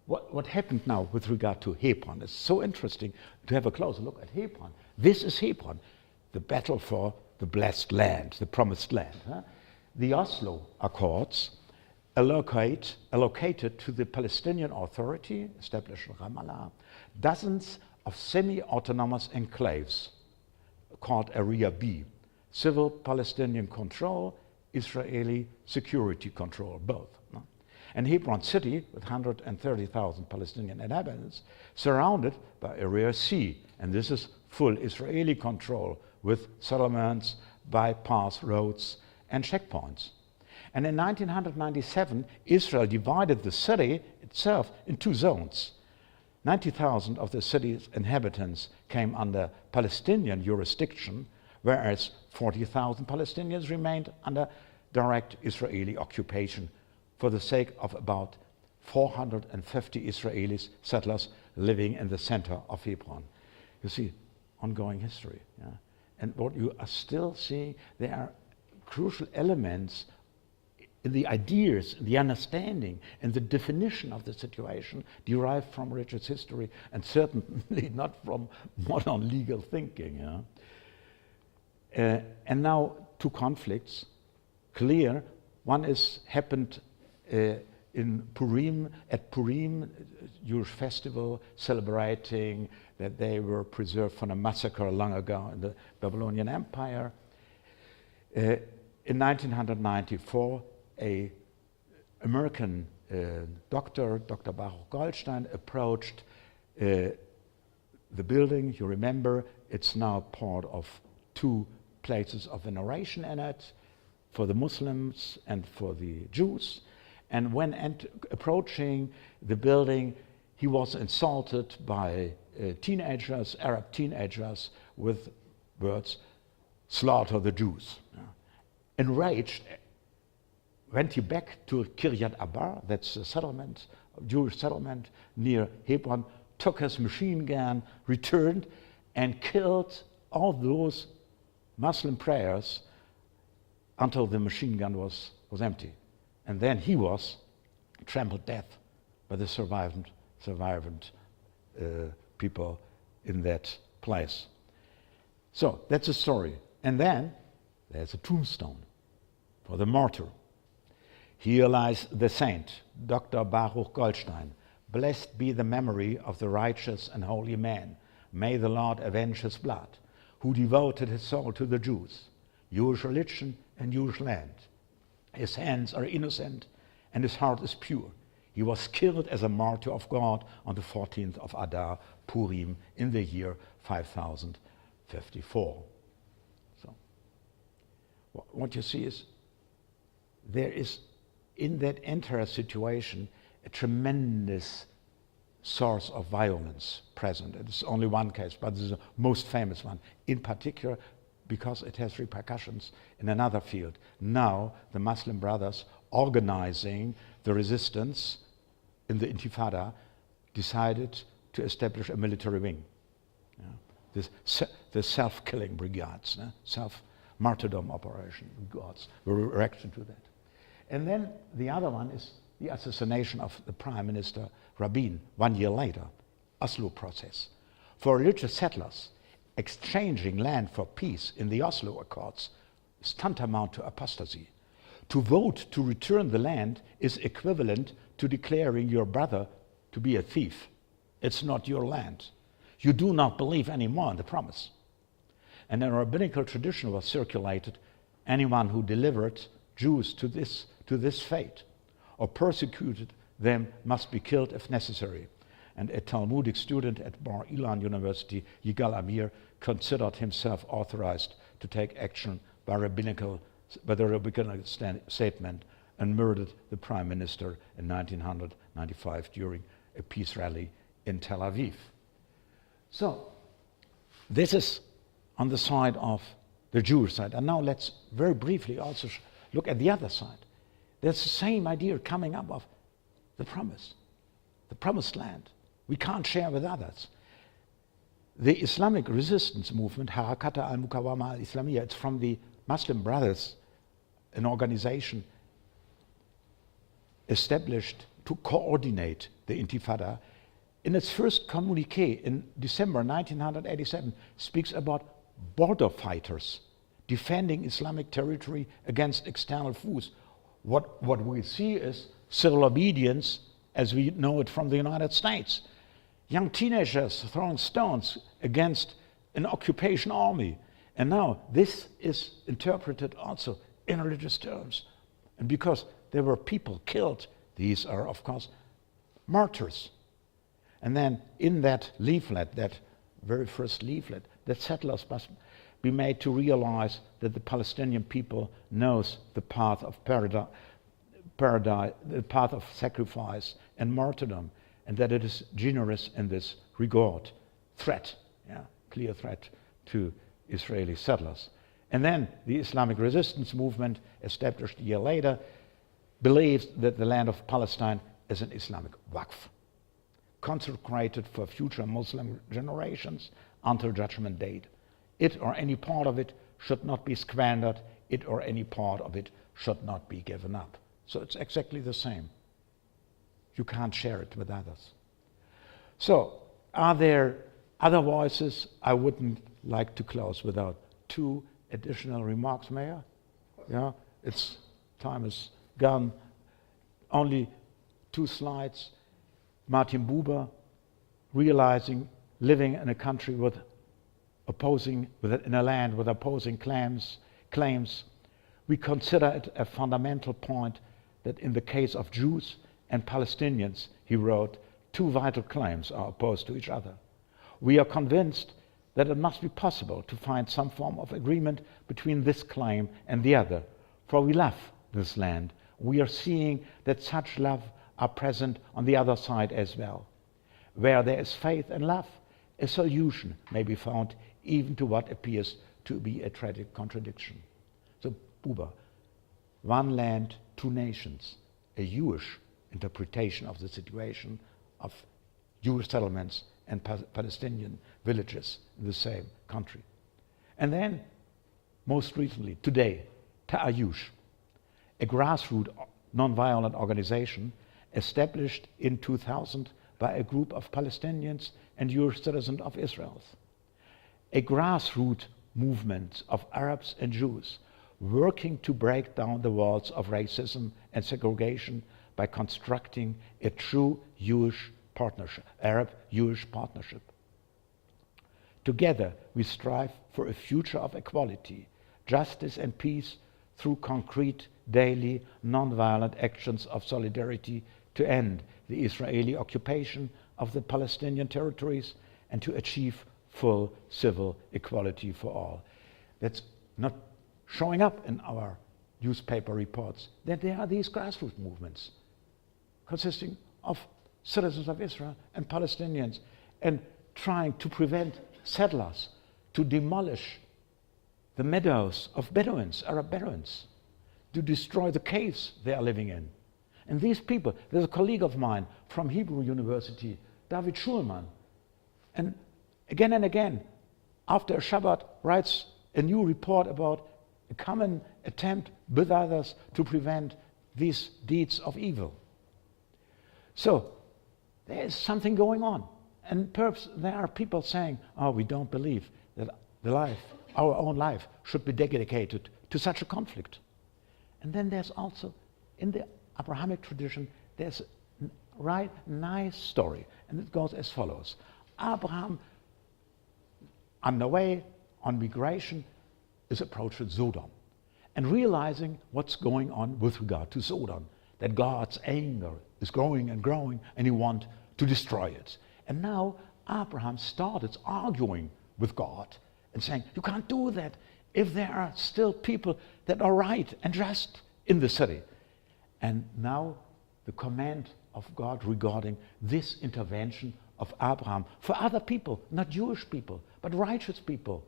what happened now with regard to Hebron. It's so interesting to have a closer look at Hebron. This is Hebron, the battle for the blessed land, the promised land. Huh? The Oslo Accords allocated to the Palestinian Authority, established in Ramallah, dozens of semi-autonomous enclaves called Area B, civil Palestinian control, Israeli security control, both. No? And Hebron city, with 130,000 Palestinian inhabitants, surrounded by Area C, and this is full Israeli control with settlements, bypass roads, and checkpoints. And in 1997, Israel divided the city itself in two zones. 90,000 of the city's inhabitants came under Palestinian jurisdiction, whereas 40,000 Palestinians remained under direct Israeli occupation for the sake of about 450 Israeli settlers living in the center of Hebron. You see, ongoing history. Yeah? And what you are still seeing, there are crucial elements in the ideas, the understanding, and the definition of the situation derived from religious history, and certainly not from modern legal thinking. Yeah? And now two conflicts, clear. One is happened in Purim, at Purim, Jewish festival, celebrating that they were preserved from a massacre long ago in the Babylonian Empire. In 1994, an American doctor, Dr. Baruch Goldstein, approached the building. You remember, it's now part of 2 places of veneration in it, for the Muslims and for the Jews. And when approaching the building, he was insulted by teenagers, Arab teenagers, with words, "Slaughter the Jews." Enraged, went he back to Kiryat Arba, that's a settlement, a Jewish settlement near Hebron, took his machine gun, returned, and killed all those Muslim prayers until the machine gun was empty. And then he was trampled death by the survivant people in that place. So that's a story. And then there's a tombstone for the martyr. Here lies the saint, Dr. Baruch Goldstein. Blessed be the memory of the righteous and holy man. May the Lord avenge his blood, who devoted his soul to the Jews, Jewish religion and Jewish land. His hands are innocent and his heart is pure. He was killed as a martyr of God on the 14th of Adar, Purim, in the year 5054. So, what you see is there is, in that entire situation, a tremendous source of violence present. It's only one case, but this is the most famous one, in particular because it has repercussions in another field. Now, the Muslim Brothers, organizing the resistance in the Intifada, decided to establish a military wing. The self-killing brigades, self-martyrdom operation brigades were erected to that. And then the other one is the assassination of the Prime Minister Rabin 1 year later, Oslo process. For religious settlers, exchanging land for peace in the Oslo Accords is tantamount to apostasy. To vote to return the land is equivalent to declaring your brother to be a thief. It's not your land. You do not believe anymore in the promise. And a rabbinical tradition was circulated: anyone who delivered Jews to this fate or persecuted them must be killed if necessary. And a Talmudic student at Bar Ilan University, Yigal Amir, considered himself authorized to take action by the rabbinical statement and murdered the prime minister in 1995 during a peace rally in Tel Aviv. So this is on the side of the Jewish side. And now let's very briefly also look at the other side. There's the same idea coming up of the promised land. We can't share with others. The Islamic resistance movement, Harakat al-Mukawama al-Islamiyya, it's from the Muslim Brothers, an organization established to coordinate the Intifada. In its first communique in December 1987, speaks about border fighters defending Islamic territory against external foes. What we see is civil obedience as we know it from the United States. Young teenagers throwing stones against an occupation army. And now this is interpreted also in religious terms. And because there were people killed, these are, of course, martyrs. And then in that leaflet, that very first leaflet, that settlers must be made to realize that the Palestinian people knows the path of paradise, the path of sacrifice and martyrdom, and that it is generous in this regard. Clear threat to Israeli settlers. And then the Islamic resistance movement, established a year later, believes that the land of Palestine is an Islamic waqf, consecrated for future Muslim generations until Judgment Day. It or any part of it should not be squandered. It or any part of it should not be given up. So it's exactly the same. You can't share it with others. So are there other voices? I wouldn't like to close without 2 additional remarks, Mayor. Time is gone. Only 2 slides, Martin Buber realizing living in a country with in a land with opposing claims, we consider it a fundamental point that in the case of Jews and Palestinians, he wrote, 2 vital claims are opposed to each other. We are convinced that it must be possible to find some form of agreement between this claim and the other, for we love this land. We are seeing that such love are present on the other side as well. Where there is faith and love, a solution may be found even to what appears to be a tragic contradiction. So Buber, 1 land, 2 nations, a Jewish interpretation of the situation of Jewish settlements and Palestinian villages in the same country. And then, most recently, today, Ta'ayush, a grassroots nonviolent organization established in 2000 by a group of Palestinians and Jewish citizens of Israel. A grassroots movement of Arabs and Jews working to break down the walls of racism and segregation by constructing a true Jewish partnership, Arab-Jewish partnership. Together, we strive for a future of equality, justice and peace through concrete, daily, nonviolent actions of solidarity to end the Israeli occupation of the Palestinian territories and to achieve full civil equality for all. That's not showing up in our newspaper reports, that there are these grassroots movements consisting of citizens of Israel and Palestinians and trying to prevent settlers to demolish the meadows of Bedouins, Arab Bedouins, to destroy the caves they are living in. And these people, there's a colleague of mine from Hebrew University, David Schulman, and again, after a Shabbat, writes a new report about a common attempt with others to prevent these deeds of evil. So, there is something going on. And perhaps there are people saying, oh, we don't believe that our own life should be dedicated to such a conflict. And then there's also, in the Abrahamic tradition, there's a right nice story. And it goes as follows. Abraham, on the way on migration, is approached Sodom and realizing what's going on with regard to Sodom, that God's anger is growing and growing and he wants to destroy it. And now Abraham started arguing with God and saying, you can't do that if there are still people that are right and just in the city. And now the command of God regarding this intervention of Abraham for other people, not Jewish people, but righteous people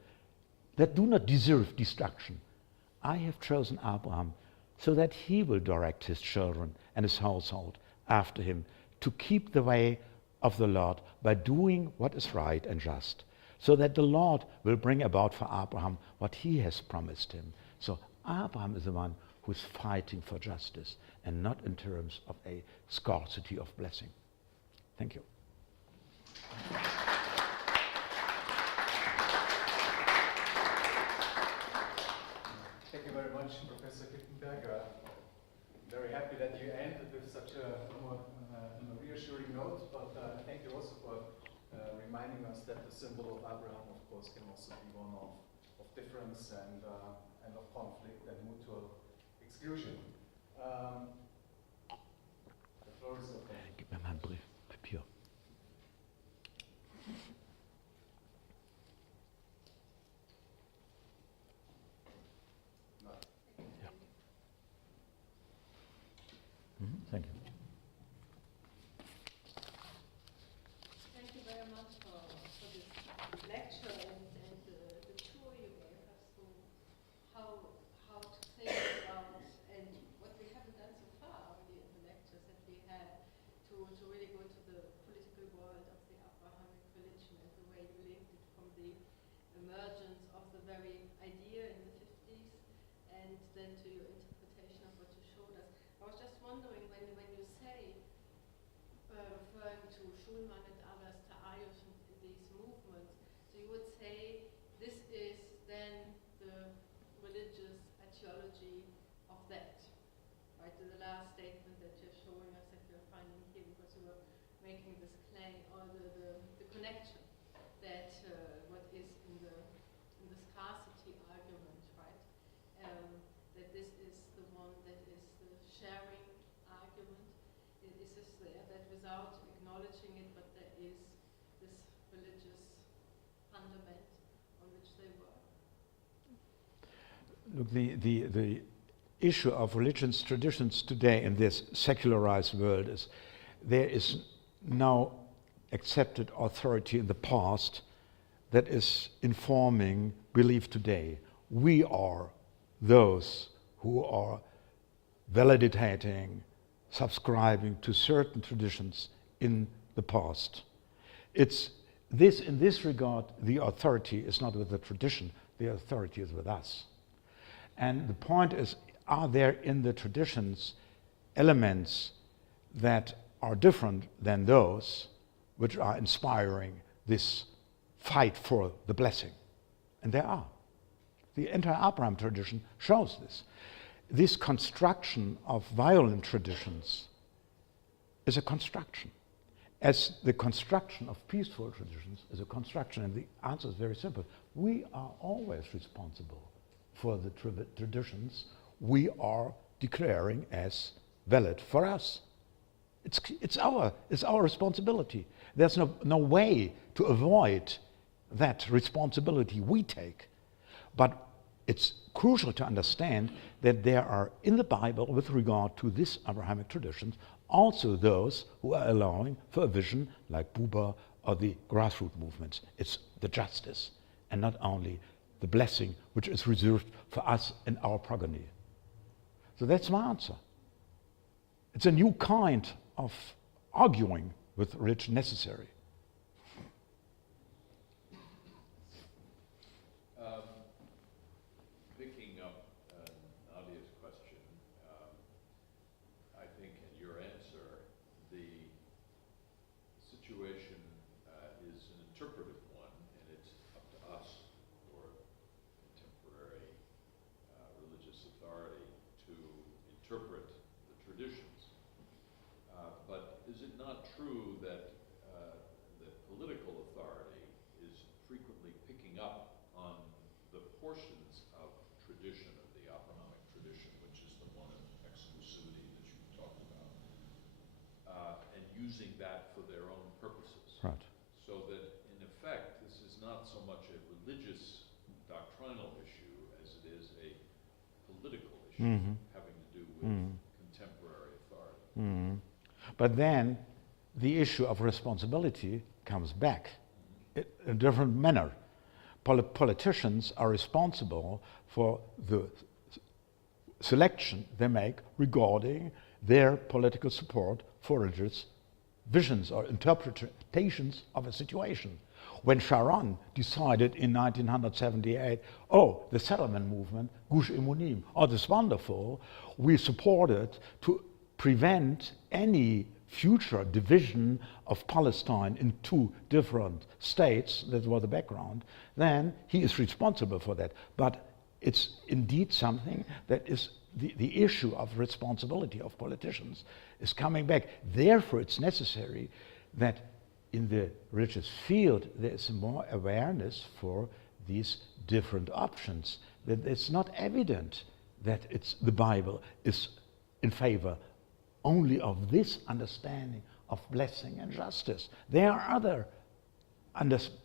that do not deserve destruction. I have chosen Abraham so that he will direct his children and his household after him to keep the way of the Lord by doing what is right and just, so that the Lord will bring about for Abraham what he has promised him. So Abraham is the one who is fighting for justice and not in terms of a scarcity of blessing. Thank you. Thank you very much, Professor Kippenberg. Very happy that you ended with such a reassuring note, but thank you also for reminding us that the symbol of Abraham, of course, can also be one of difference and of conflict and mutual exclusion. The floor is open. Gib mir mal einen Brief, Papier. No. Yeah. Thank you. Thank you very much for this lecture and the tour you gave us through how to think about and what we haven't done so far really in the lectures that we had to really go to the political world of the Abrahamic religion and the way you linked it from the emergence of the very idea in the 50s and then to your interpretation of what you showed us. I was just wondering when you say referring to Schulman and others, to Ayush and these movements, so you would say this is then the religious etiology of that, right? The last statement that you're showing us that we're finding were making this claim or the connection that what is in the scarcity argument, right? That this is the one that is the sharing argument. It is just there that without acknowledging it, but there is this religious fundament on which they work. Look, the issue of religions, traditions today in this secularized world is there is no accepted authority in the past that is informing belief today. We are those who are validating, subscribing to certain traditions in the past. It's this, in this regard, the authority is not with the tradition, the authority is with us. And the point is, are there in the traditions elements that are different than those which are inspiring this fight for the blessing? And there are. The entire Abraham tradition shows this. This construction of violent traditions is a construction, as the construction of peaceful traditions is a construction, and the answer is very simple. We are always responsible for the traditions we are declaring as valid for us. It's our responsibility. There's no way to avoid that responsibility we take. But it's crucial to understand that there are in the Bible, with regard to this Abrahamic traditions, also those who are allowing for a vision like Buber or the grassroots movements. It's the justice and not only the blessing which is reserved for us and our progeny. So that's my answer. It's a new kind of arguing with religion necessary. Picking up Nadia's question, I think in your answer, the situation is an interpretive one, and it's up to us, or contemporary religious authority, to interpret the traditions. But is it not true that that political authority is frequently picking up on the portions of tradition, of the Abrahamic tradition, which is the one of exclusivity that you talked about, and using that for their own purposes? Right. So that, in effect, this is not so much a religious doctrinal issue as it is a political issue having to do with contemporary authority. But then the issue of responsibility comes back in a different manner. Politicians are responsible for the selection they make regarding their political support for religious visions or interpretations of a situation. When Sharon decided in 1978, the settlement movement, Gush Emunim, that's wonderful, we supported to prevent any future division of Palestine in two different states, that was the background, then he is responsible for that. But it's indeed something that is the issue of responsibility of politicians is coming back. Therefore, it's necessary that in the religious field there is more awareness for these different options, that it's not evident that the Bible is in favor only of this understanding of blessing and justice. There are other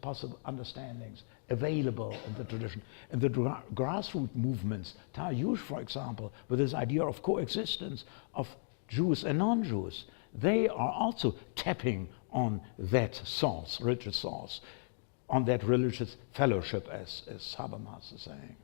possible understandings available in the tradition. And the grassroots movements, Tayyush, for example, with this idea of coexistence of Jews and non-Jews, they are also tapping on that source, religious source, on that religious fellowship, as Habermas is saying.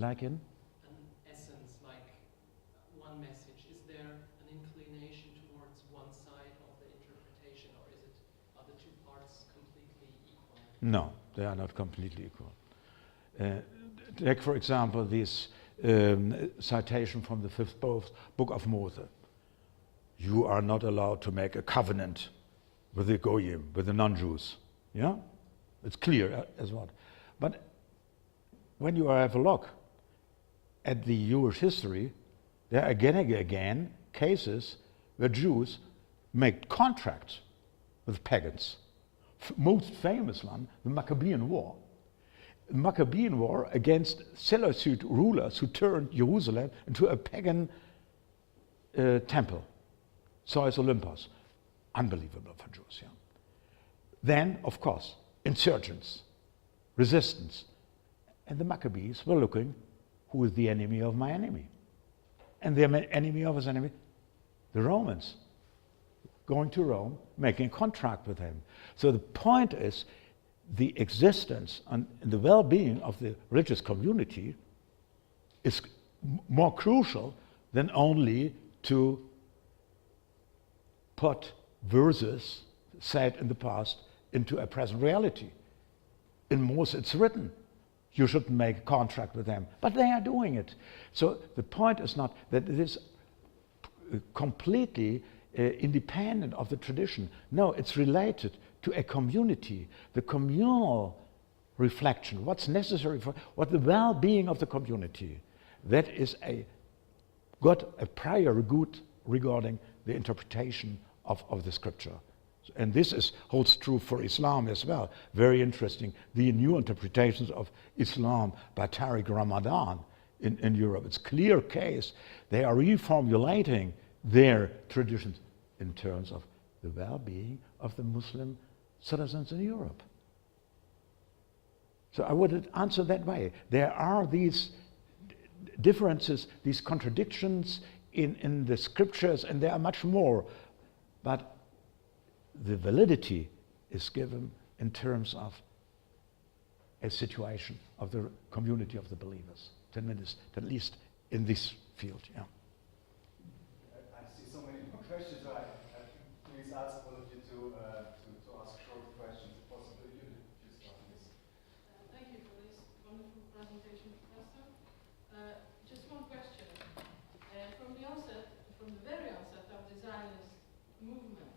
Like in? An essence, like one message. Is there an inclination towards one side of the interpretation No, they are not completely equal. Take, for example, this citation from the fifth book of Moses. You are not allowed to make a covenant with the Goyim, with the non-Jews. Yeah? It's clear as what. But when you have a look at the Jewish history, there are again and again cases where Jews make contracts with pagans. Most famous one, the Maccabean War. The Maccabean War against Seleucid rulers who turned Jerusalem into a pagan temple. Zeus Olympus. Unbelievable for Jews, yeah. Then, of course, insurgents, resistance. And the Maccabees were looking, who is the enemy of my enemy? And the enemy of his enemy? The Romans. Going to Rome, making a contract with him. So the point is, the existence and the well-being of the religious community is more crucial than only to put verses said in the past into a present reality. In Moses it's written, you shouldn't make a contract with them, but they are doing it. So the point is not that it is completely independent of the tradition. No, it's related to a community, the communal reflection, what's necessary for what the well-being of the community. That is a prior good regarding the interpretation of the scripture. And this holds true for Islam as well. Very interesting. The new interpretations of Islam by Tariq Ramadan in Europe. It's a clear case. They are reformulating their traditions in terms of the well-being of the Muslim citizens in Europe. So I would answer that way. There are these differences, these contradictions in the scriptures, and there are much more. But the validity is given in terms of a situation of the community of the believers, at least in this field. Yeah. I see so many more questions. I please ask all of you to ask short questions. If possible, you start this. Thank you for this wonderful presentation, Professor. Just one question. From the very onset of the Zionist movement,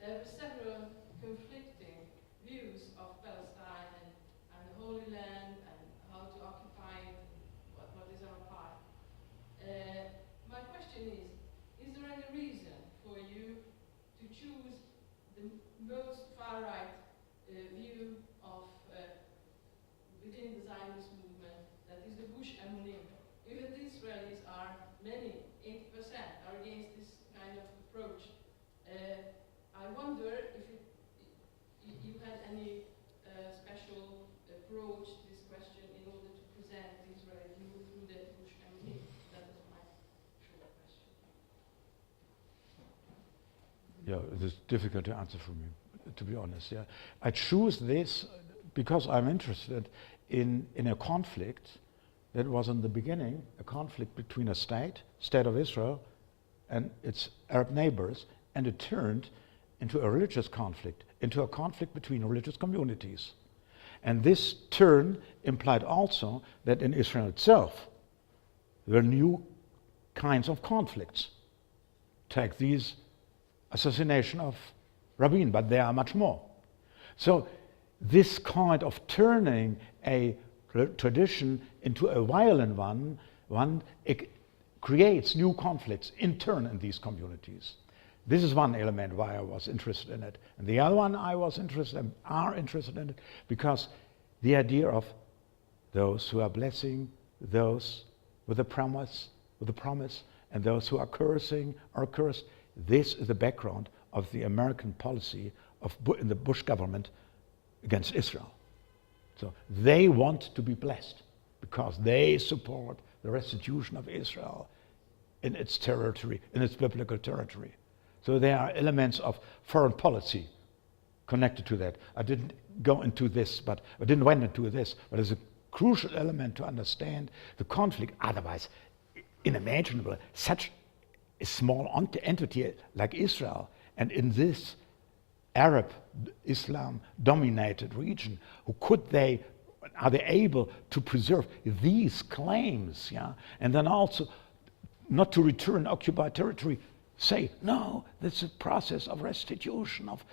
there were several conflicting views of Palestine and the Holy Land and how to occupy it, what is our part. My question is there any reason for you to choose the most far-right view of within the Zionist movement, that is the Bush Emunim? Even the Israelis are many, 80% are against this kind of approach. I wonder if you had any special approach to this question in order to present the Israeli view through the Bush Emunim. That was my short question. Yeah, it is difficult to answer for me, to be honest. Yeah, I choose this because I'm interested in a conflict that was in the beginning a conflict between a state of Israel, and its Arab neighbors, and it turned into a religious conflict, into a conflict between religious communities. And this turn implied also that in Israel itself there were new kinds of conflicts. Take these assassination of Rabin, but there are much more. So this kind of turning a tradition into a violent one it creates new conflicts in turn in these communities. This is one element why I was interested in it. And the other one I was interested in, are interested in it, because the idea of those who are blessing, those with a promise, and those who are cursing are cursed. This is the background of the American policy in the Bush government against Israel. So they want to be blessed because they support the restitution of Israel in its territory, in its biblical territory. So there are elements of foreign policy connected to that. I didn't went into this, but it's a crucial element to understand the conflict. Otherwise, unimaginable, such a small entity like Israel, and in this Arab Islam dominated region, are they able to preserve these claims, yeah? And then also not to return occupied territory, say, no, that's a process of restitution of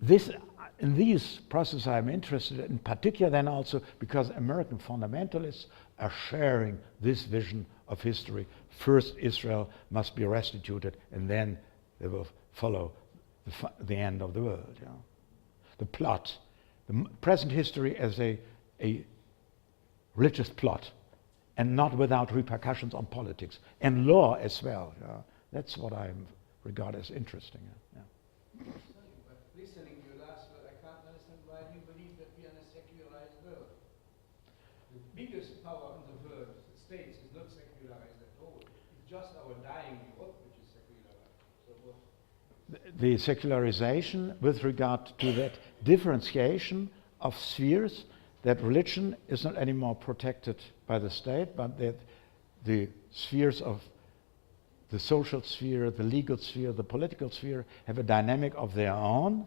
this. In these processes I'm interested in particular then also because American fundamentalists are sharing this vision of history. First Israel must be restituted and then they will follow the end of the world. Yeah? The plot, the present history as a religious plot and not without repercussions on politics and law as well. Yeah? That's what I regard as interesting. Yeah? Listening to you last word, I can't understand why you believe that we are in a secularized world. The biggest power in the world, the states, is not secularized at all. It's just our dying Europe which is secularized. So what? The secularization with regard to that differentiation of spheres, that religion is not anymore protected by the state, but that the spheres of the social sphere, the legal sphere, the political sphere have a dynamic of their own.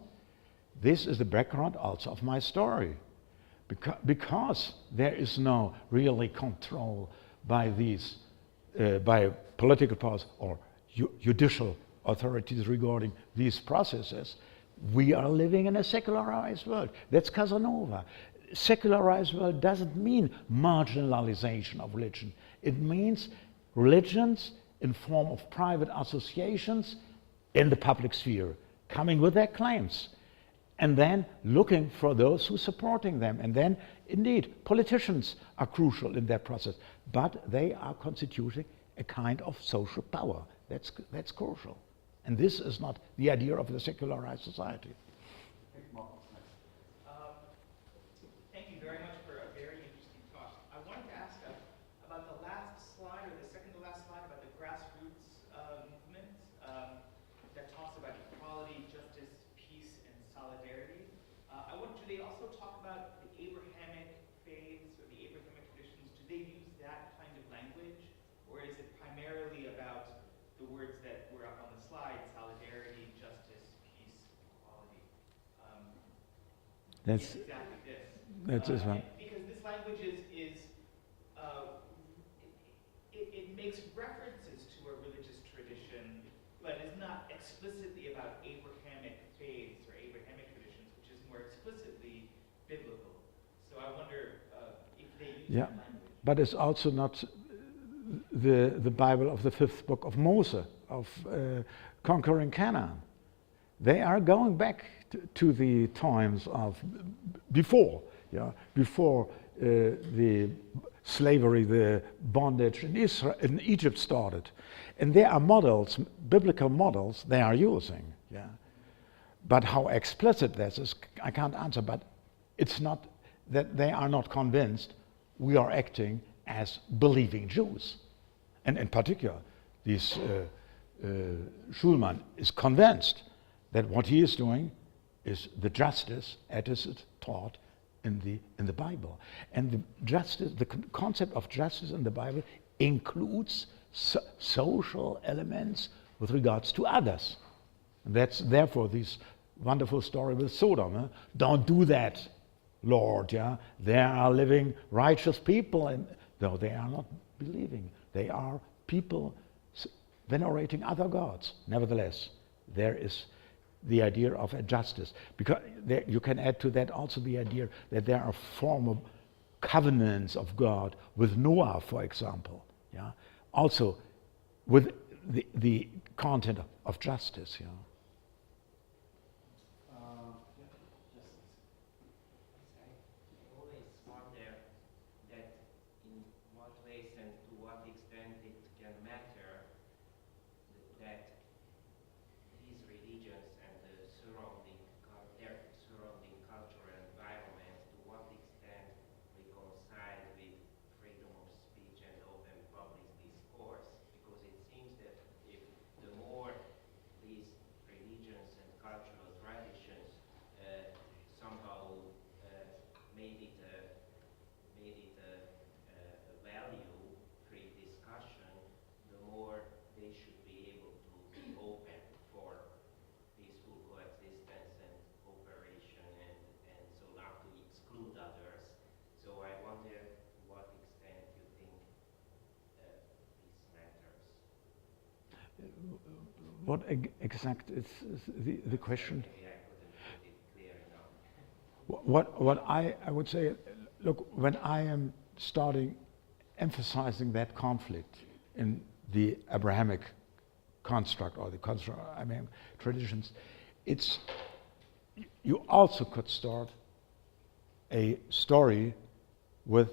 This is the background also of my story. Because there is no really control by these, by political powers or judicial authorities regarding these processes, we are living in a secularized world. That's Casanova. Secularized world doesn't mean marginalization of religion. It means religions in form of private associations in the public sphere, coming with their claims, and then looking for those who are supporting them. And then, indeed, politicians are crucial in that process, but they are constituting a kind of social power. That's crucial. And this is not the idea of the secularized society. Thank you very much for a very interesting talk. I wanted to ask about the last slide, or the second to last slide, about the grassroots movement that talks about equality, justice, peace, and solidarity. Do they also talk about the Abrahamic faiths or the Abrahamic traditions? Do they use that kind of language, or is it primarily about the words that were up on the slide: solidarity, justice, peace, equality? That's yes, exactly this. That's this one. Because this language it makes references to a religious tradition, but is not explicitly about Abrahamic faiths or Abrahamic traditions, which is more explicitly biblical. So I wonder if they use that language. But it's also not the Bible of the fifth book of Moses, of conquering Canaan. They are going back to the times of before the slavery, the bondage in Egypt started. And there are models, biblical models, they are using. Yeah. But how explicit this is, I can't answer, but it's not that they are not convinced we are acting as believing Jews. And in particular, this Schulman is convinced that what he is doing is the justice as it is taught in the Bible. And the justice, the concept of justice in the Bible includes social elements with regards to others. And that's therefore this wonderful story with Sodom. Huh? Don't do that, Lord. Yeah, there are living righteous people, and though they are not believing, they are people venerating other gods. Nevertheless, there is the idea of a justice, because you can add to that also the idea that there are formal covenants of God with Noah, for example. Yeah, also with the content of justice. Yeah. I always wonder that in what ways and to what extent it can matter that these religions and the their surrounding cultural environment, to what extent reconcile with freedom of speech and open public discourse, because it seems that if the more these what exact is the question? Maybe I couldn't put it clear enough. What I would say, look, when I am starting emphasizing that conflict in the Abrahamic construct or the construct of Abrahamic traditions, you also could start a story with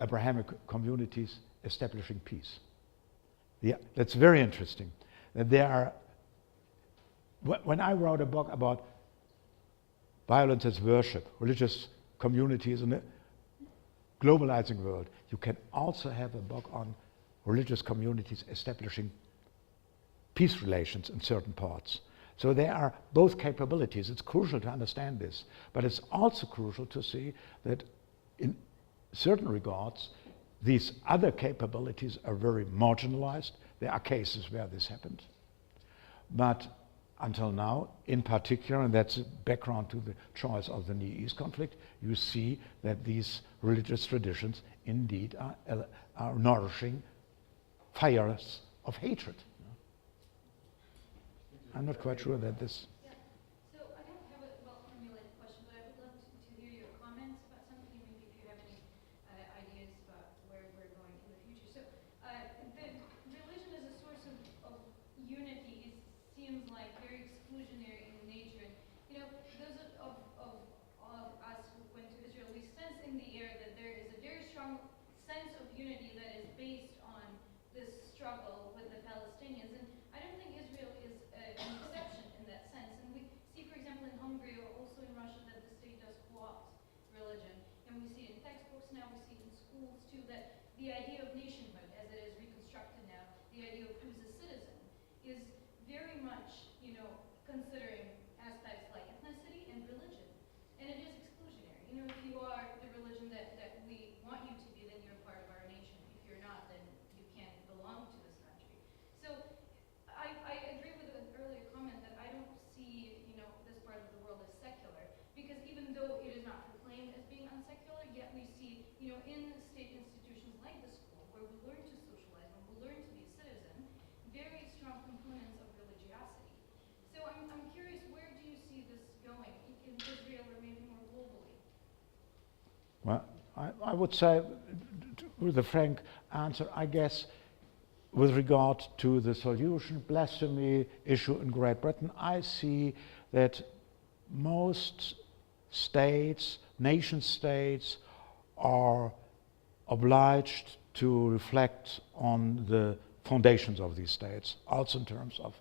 Abrahamic communities establishing peace. Yeah, that's very interesting. That there are, when I wrote a book about violence as worship, religious communities in a globalizing world, you can also have a book on religious communities establishing peace relations in certain parts. So there are both capabilities. It's crucial to understand this, but it's also crucial to see that in certain regards, these other capabilities are very marginalized. There are cases where this happened. But until now, in particular, and that's a background to the choice of the Near East conflict, you see that these religious traditions indeed are nourishing fires of hatred. I'm not quite sure that this... Yeah. So I don't have a well-formulated question, but I would love to hear your comments about something, maybe if you have any ideas about where we're going in the future. So the religion as a source of unity seems like very exclusionary in nature. And, you know, those of us who went to Israel, we sense in the air that there is a very strong sense of unity that is based on this struggle with the Palestinians. And I don't think Israel is an exception in that sense. And we see, for example, in Hungary or also in Russia that the state does co-opt religion. And we see it in textbooks now, we see it in schools too, that the idea of nationhood, as it is reconstructed now, the idea of who's a citizen, is very much, you know, considering aspects like ethnicity and religion. And it is exclusionary. You know, if you are the religion that we want you to be, then you're part of our nation. If you're not, then you can't belong to this country. So I agree with an earlier comment that I don't see, you know, this part of the world as secular, because even though it is not proclaimed as being unsecular, yet we see, you know, in state institutions like the school, where we learn to socialize, where we learn to be a citizen, very strong components of religiosity. So I'm curious, where do you see this going in Israel or maybe more globally? Well, I would say, with a frank answer, I guess, with regard to the solution blasphemy issue in Great Britain, I see that most states, nation states, are obliged to reflect on the foundations of these states, also in terms of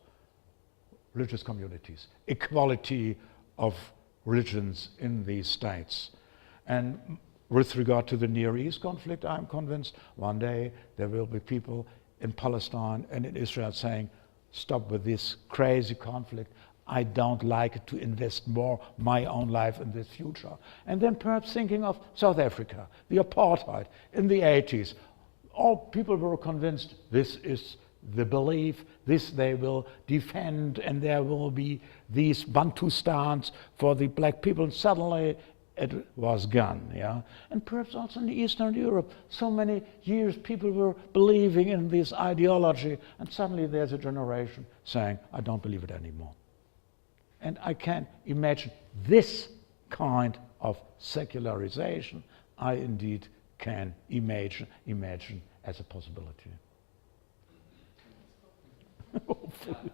religious communities, equality of religions in these states. And with regard to the Near East conflict, I'm convinced one day there will be people in Palestine and in Israel saying, stop with this crazy conflict. I don't like to invest more my own life in this future. And then perhaps thinking of South Africa, the apartheid in the 80s. All people were convinced this is the belief, this they will defend, and there will be these Bantustans for the black people. And suddenly it was gone, yeah? And perhaps also in Eastern Europe, so many years people were believing in this ideology, and suddenly there's a generation saying, I don't believe it anymore. And I can imagine this kind of secularization, I indeed can imagine as a possibility. Hopefully.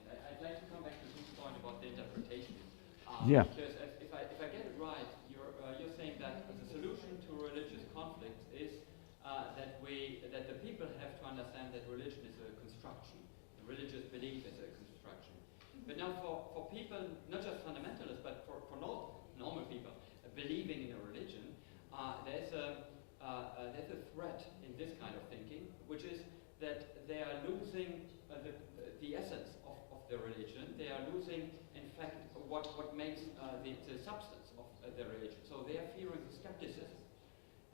I'd like to come back to this point about the interpretation. Yeah. Because if I get it right, you're saying that the solution to religious conflicts is that the people have to understand that religion is a construction, religious belief is a construction. But now for people, not just fundamentalists, but for normal people believing in a religion, there's a threat in this kind of thinking, which is that they are losing the essence of the religion. They are losing, in fact, what makes the substance of the religion. So they are fearing skepticism.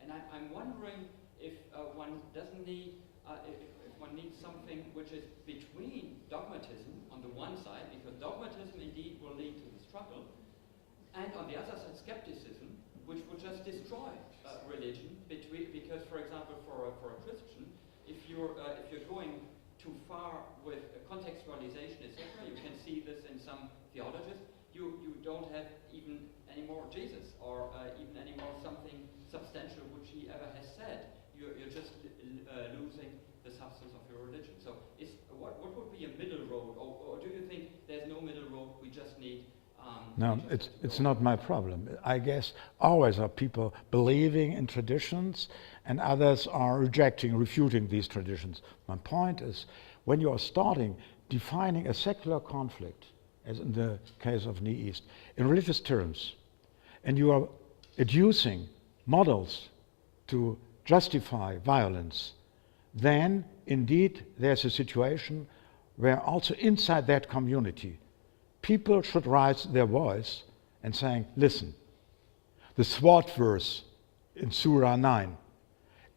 And I'm wondering if one doesn't need, if one needs something which is between dogmatism on the one side, because dogmatism indeed will lead to the struggle, and on the other side skepticism, which would just destroy religion. Because, for example, for a Christian, if you're going theologies, you don't have even any more Jesus or even any more something substantial which he ever has said. You're just losing the substance of your religion. So what would be a middle road, or do you think there's no middle road, we just need No, it's not my problem. I guess always are people believing in traditions and others are rejecting, refuting these traditions. My point is, when you are starting defining a secular conflict, as in the case of Near East, in religious terms, and you are adducing models to justify violence, then indeed there's a situation where also inside that community, people should raise their voice and saying, listen, the sword verse in Surah 9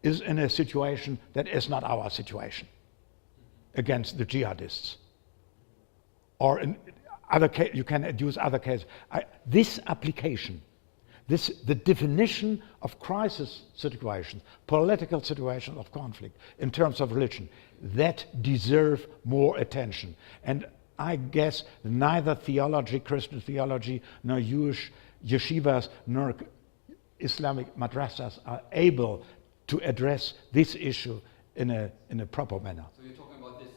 is in a situation that is not our situation against the jihadists. Or in other you can adduce other cases. This application, the definition of crisis situations, political situations of conflict in terms of religion, that deserve more attention. And I guess neither theology, Christian theology, nor Jewish yeshivas, nor Islamic madrasas are able to address this issue in a proper manner. So you're talking about this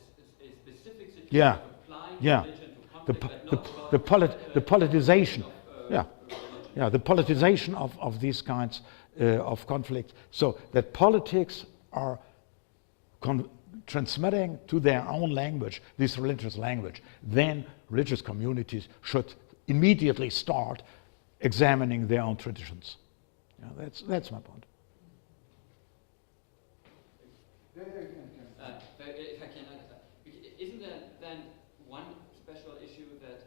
a specific situation Yeah. of applying Yeah. religion to conflict, but not about The politicization. of, Yeah, the politicization of these kinds of conflict, so that politics are transmitting to their own language, this religious language, then religious communities should immediately start examining their own traditions. Yeah, that's my point. If I can, isn't there then one special issue that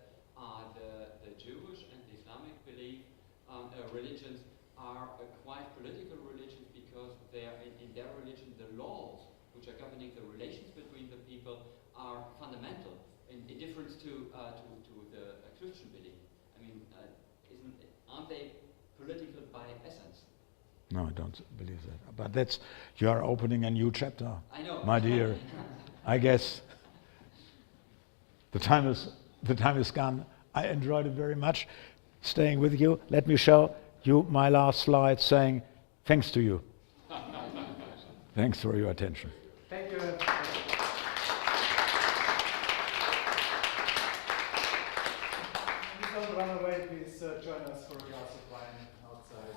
the Jewish and the Islamic religions are quite political religions because in their religion the laws which are governing the relations between the people are fundamental in difference to the Christian belief. I mean, aren't they political by essence? No, I don't believe that. But you are opening a new chapter, I know. my dear. I guess the time is gone. I enjoyed it very much staying with you. Let me show you my last slide saying thanks to you. Thanks for your attention. Thank you. Please don't run away. Please join us for a glass of wine outside.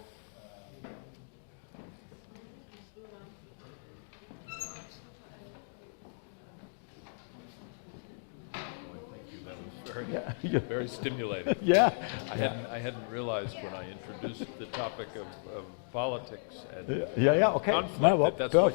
Very stimulating. Yeah. I hadn't realized when I introduced the topic of politics and Yeah, okay. conflict No, well, that that's perfect. what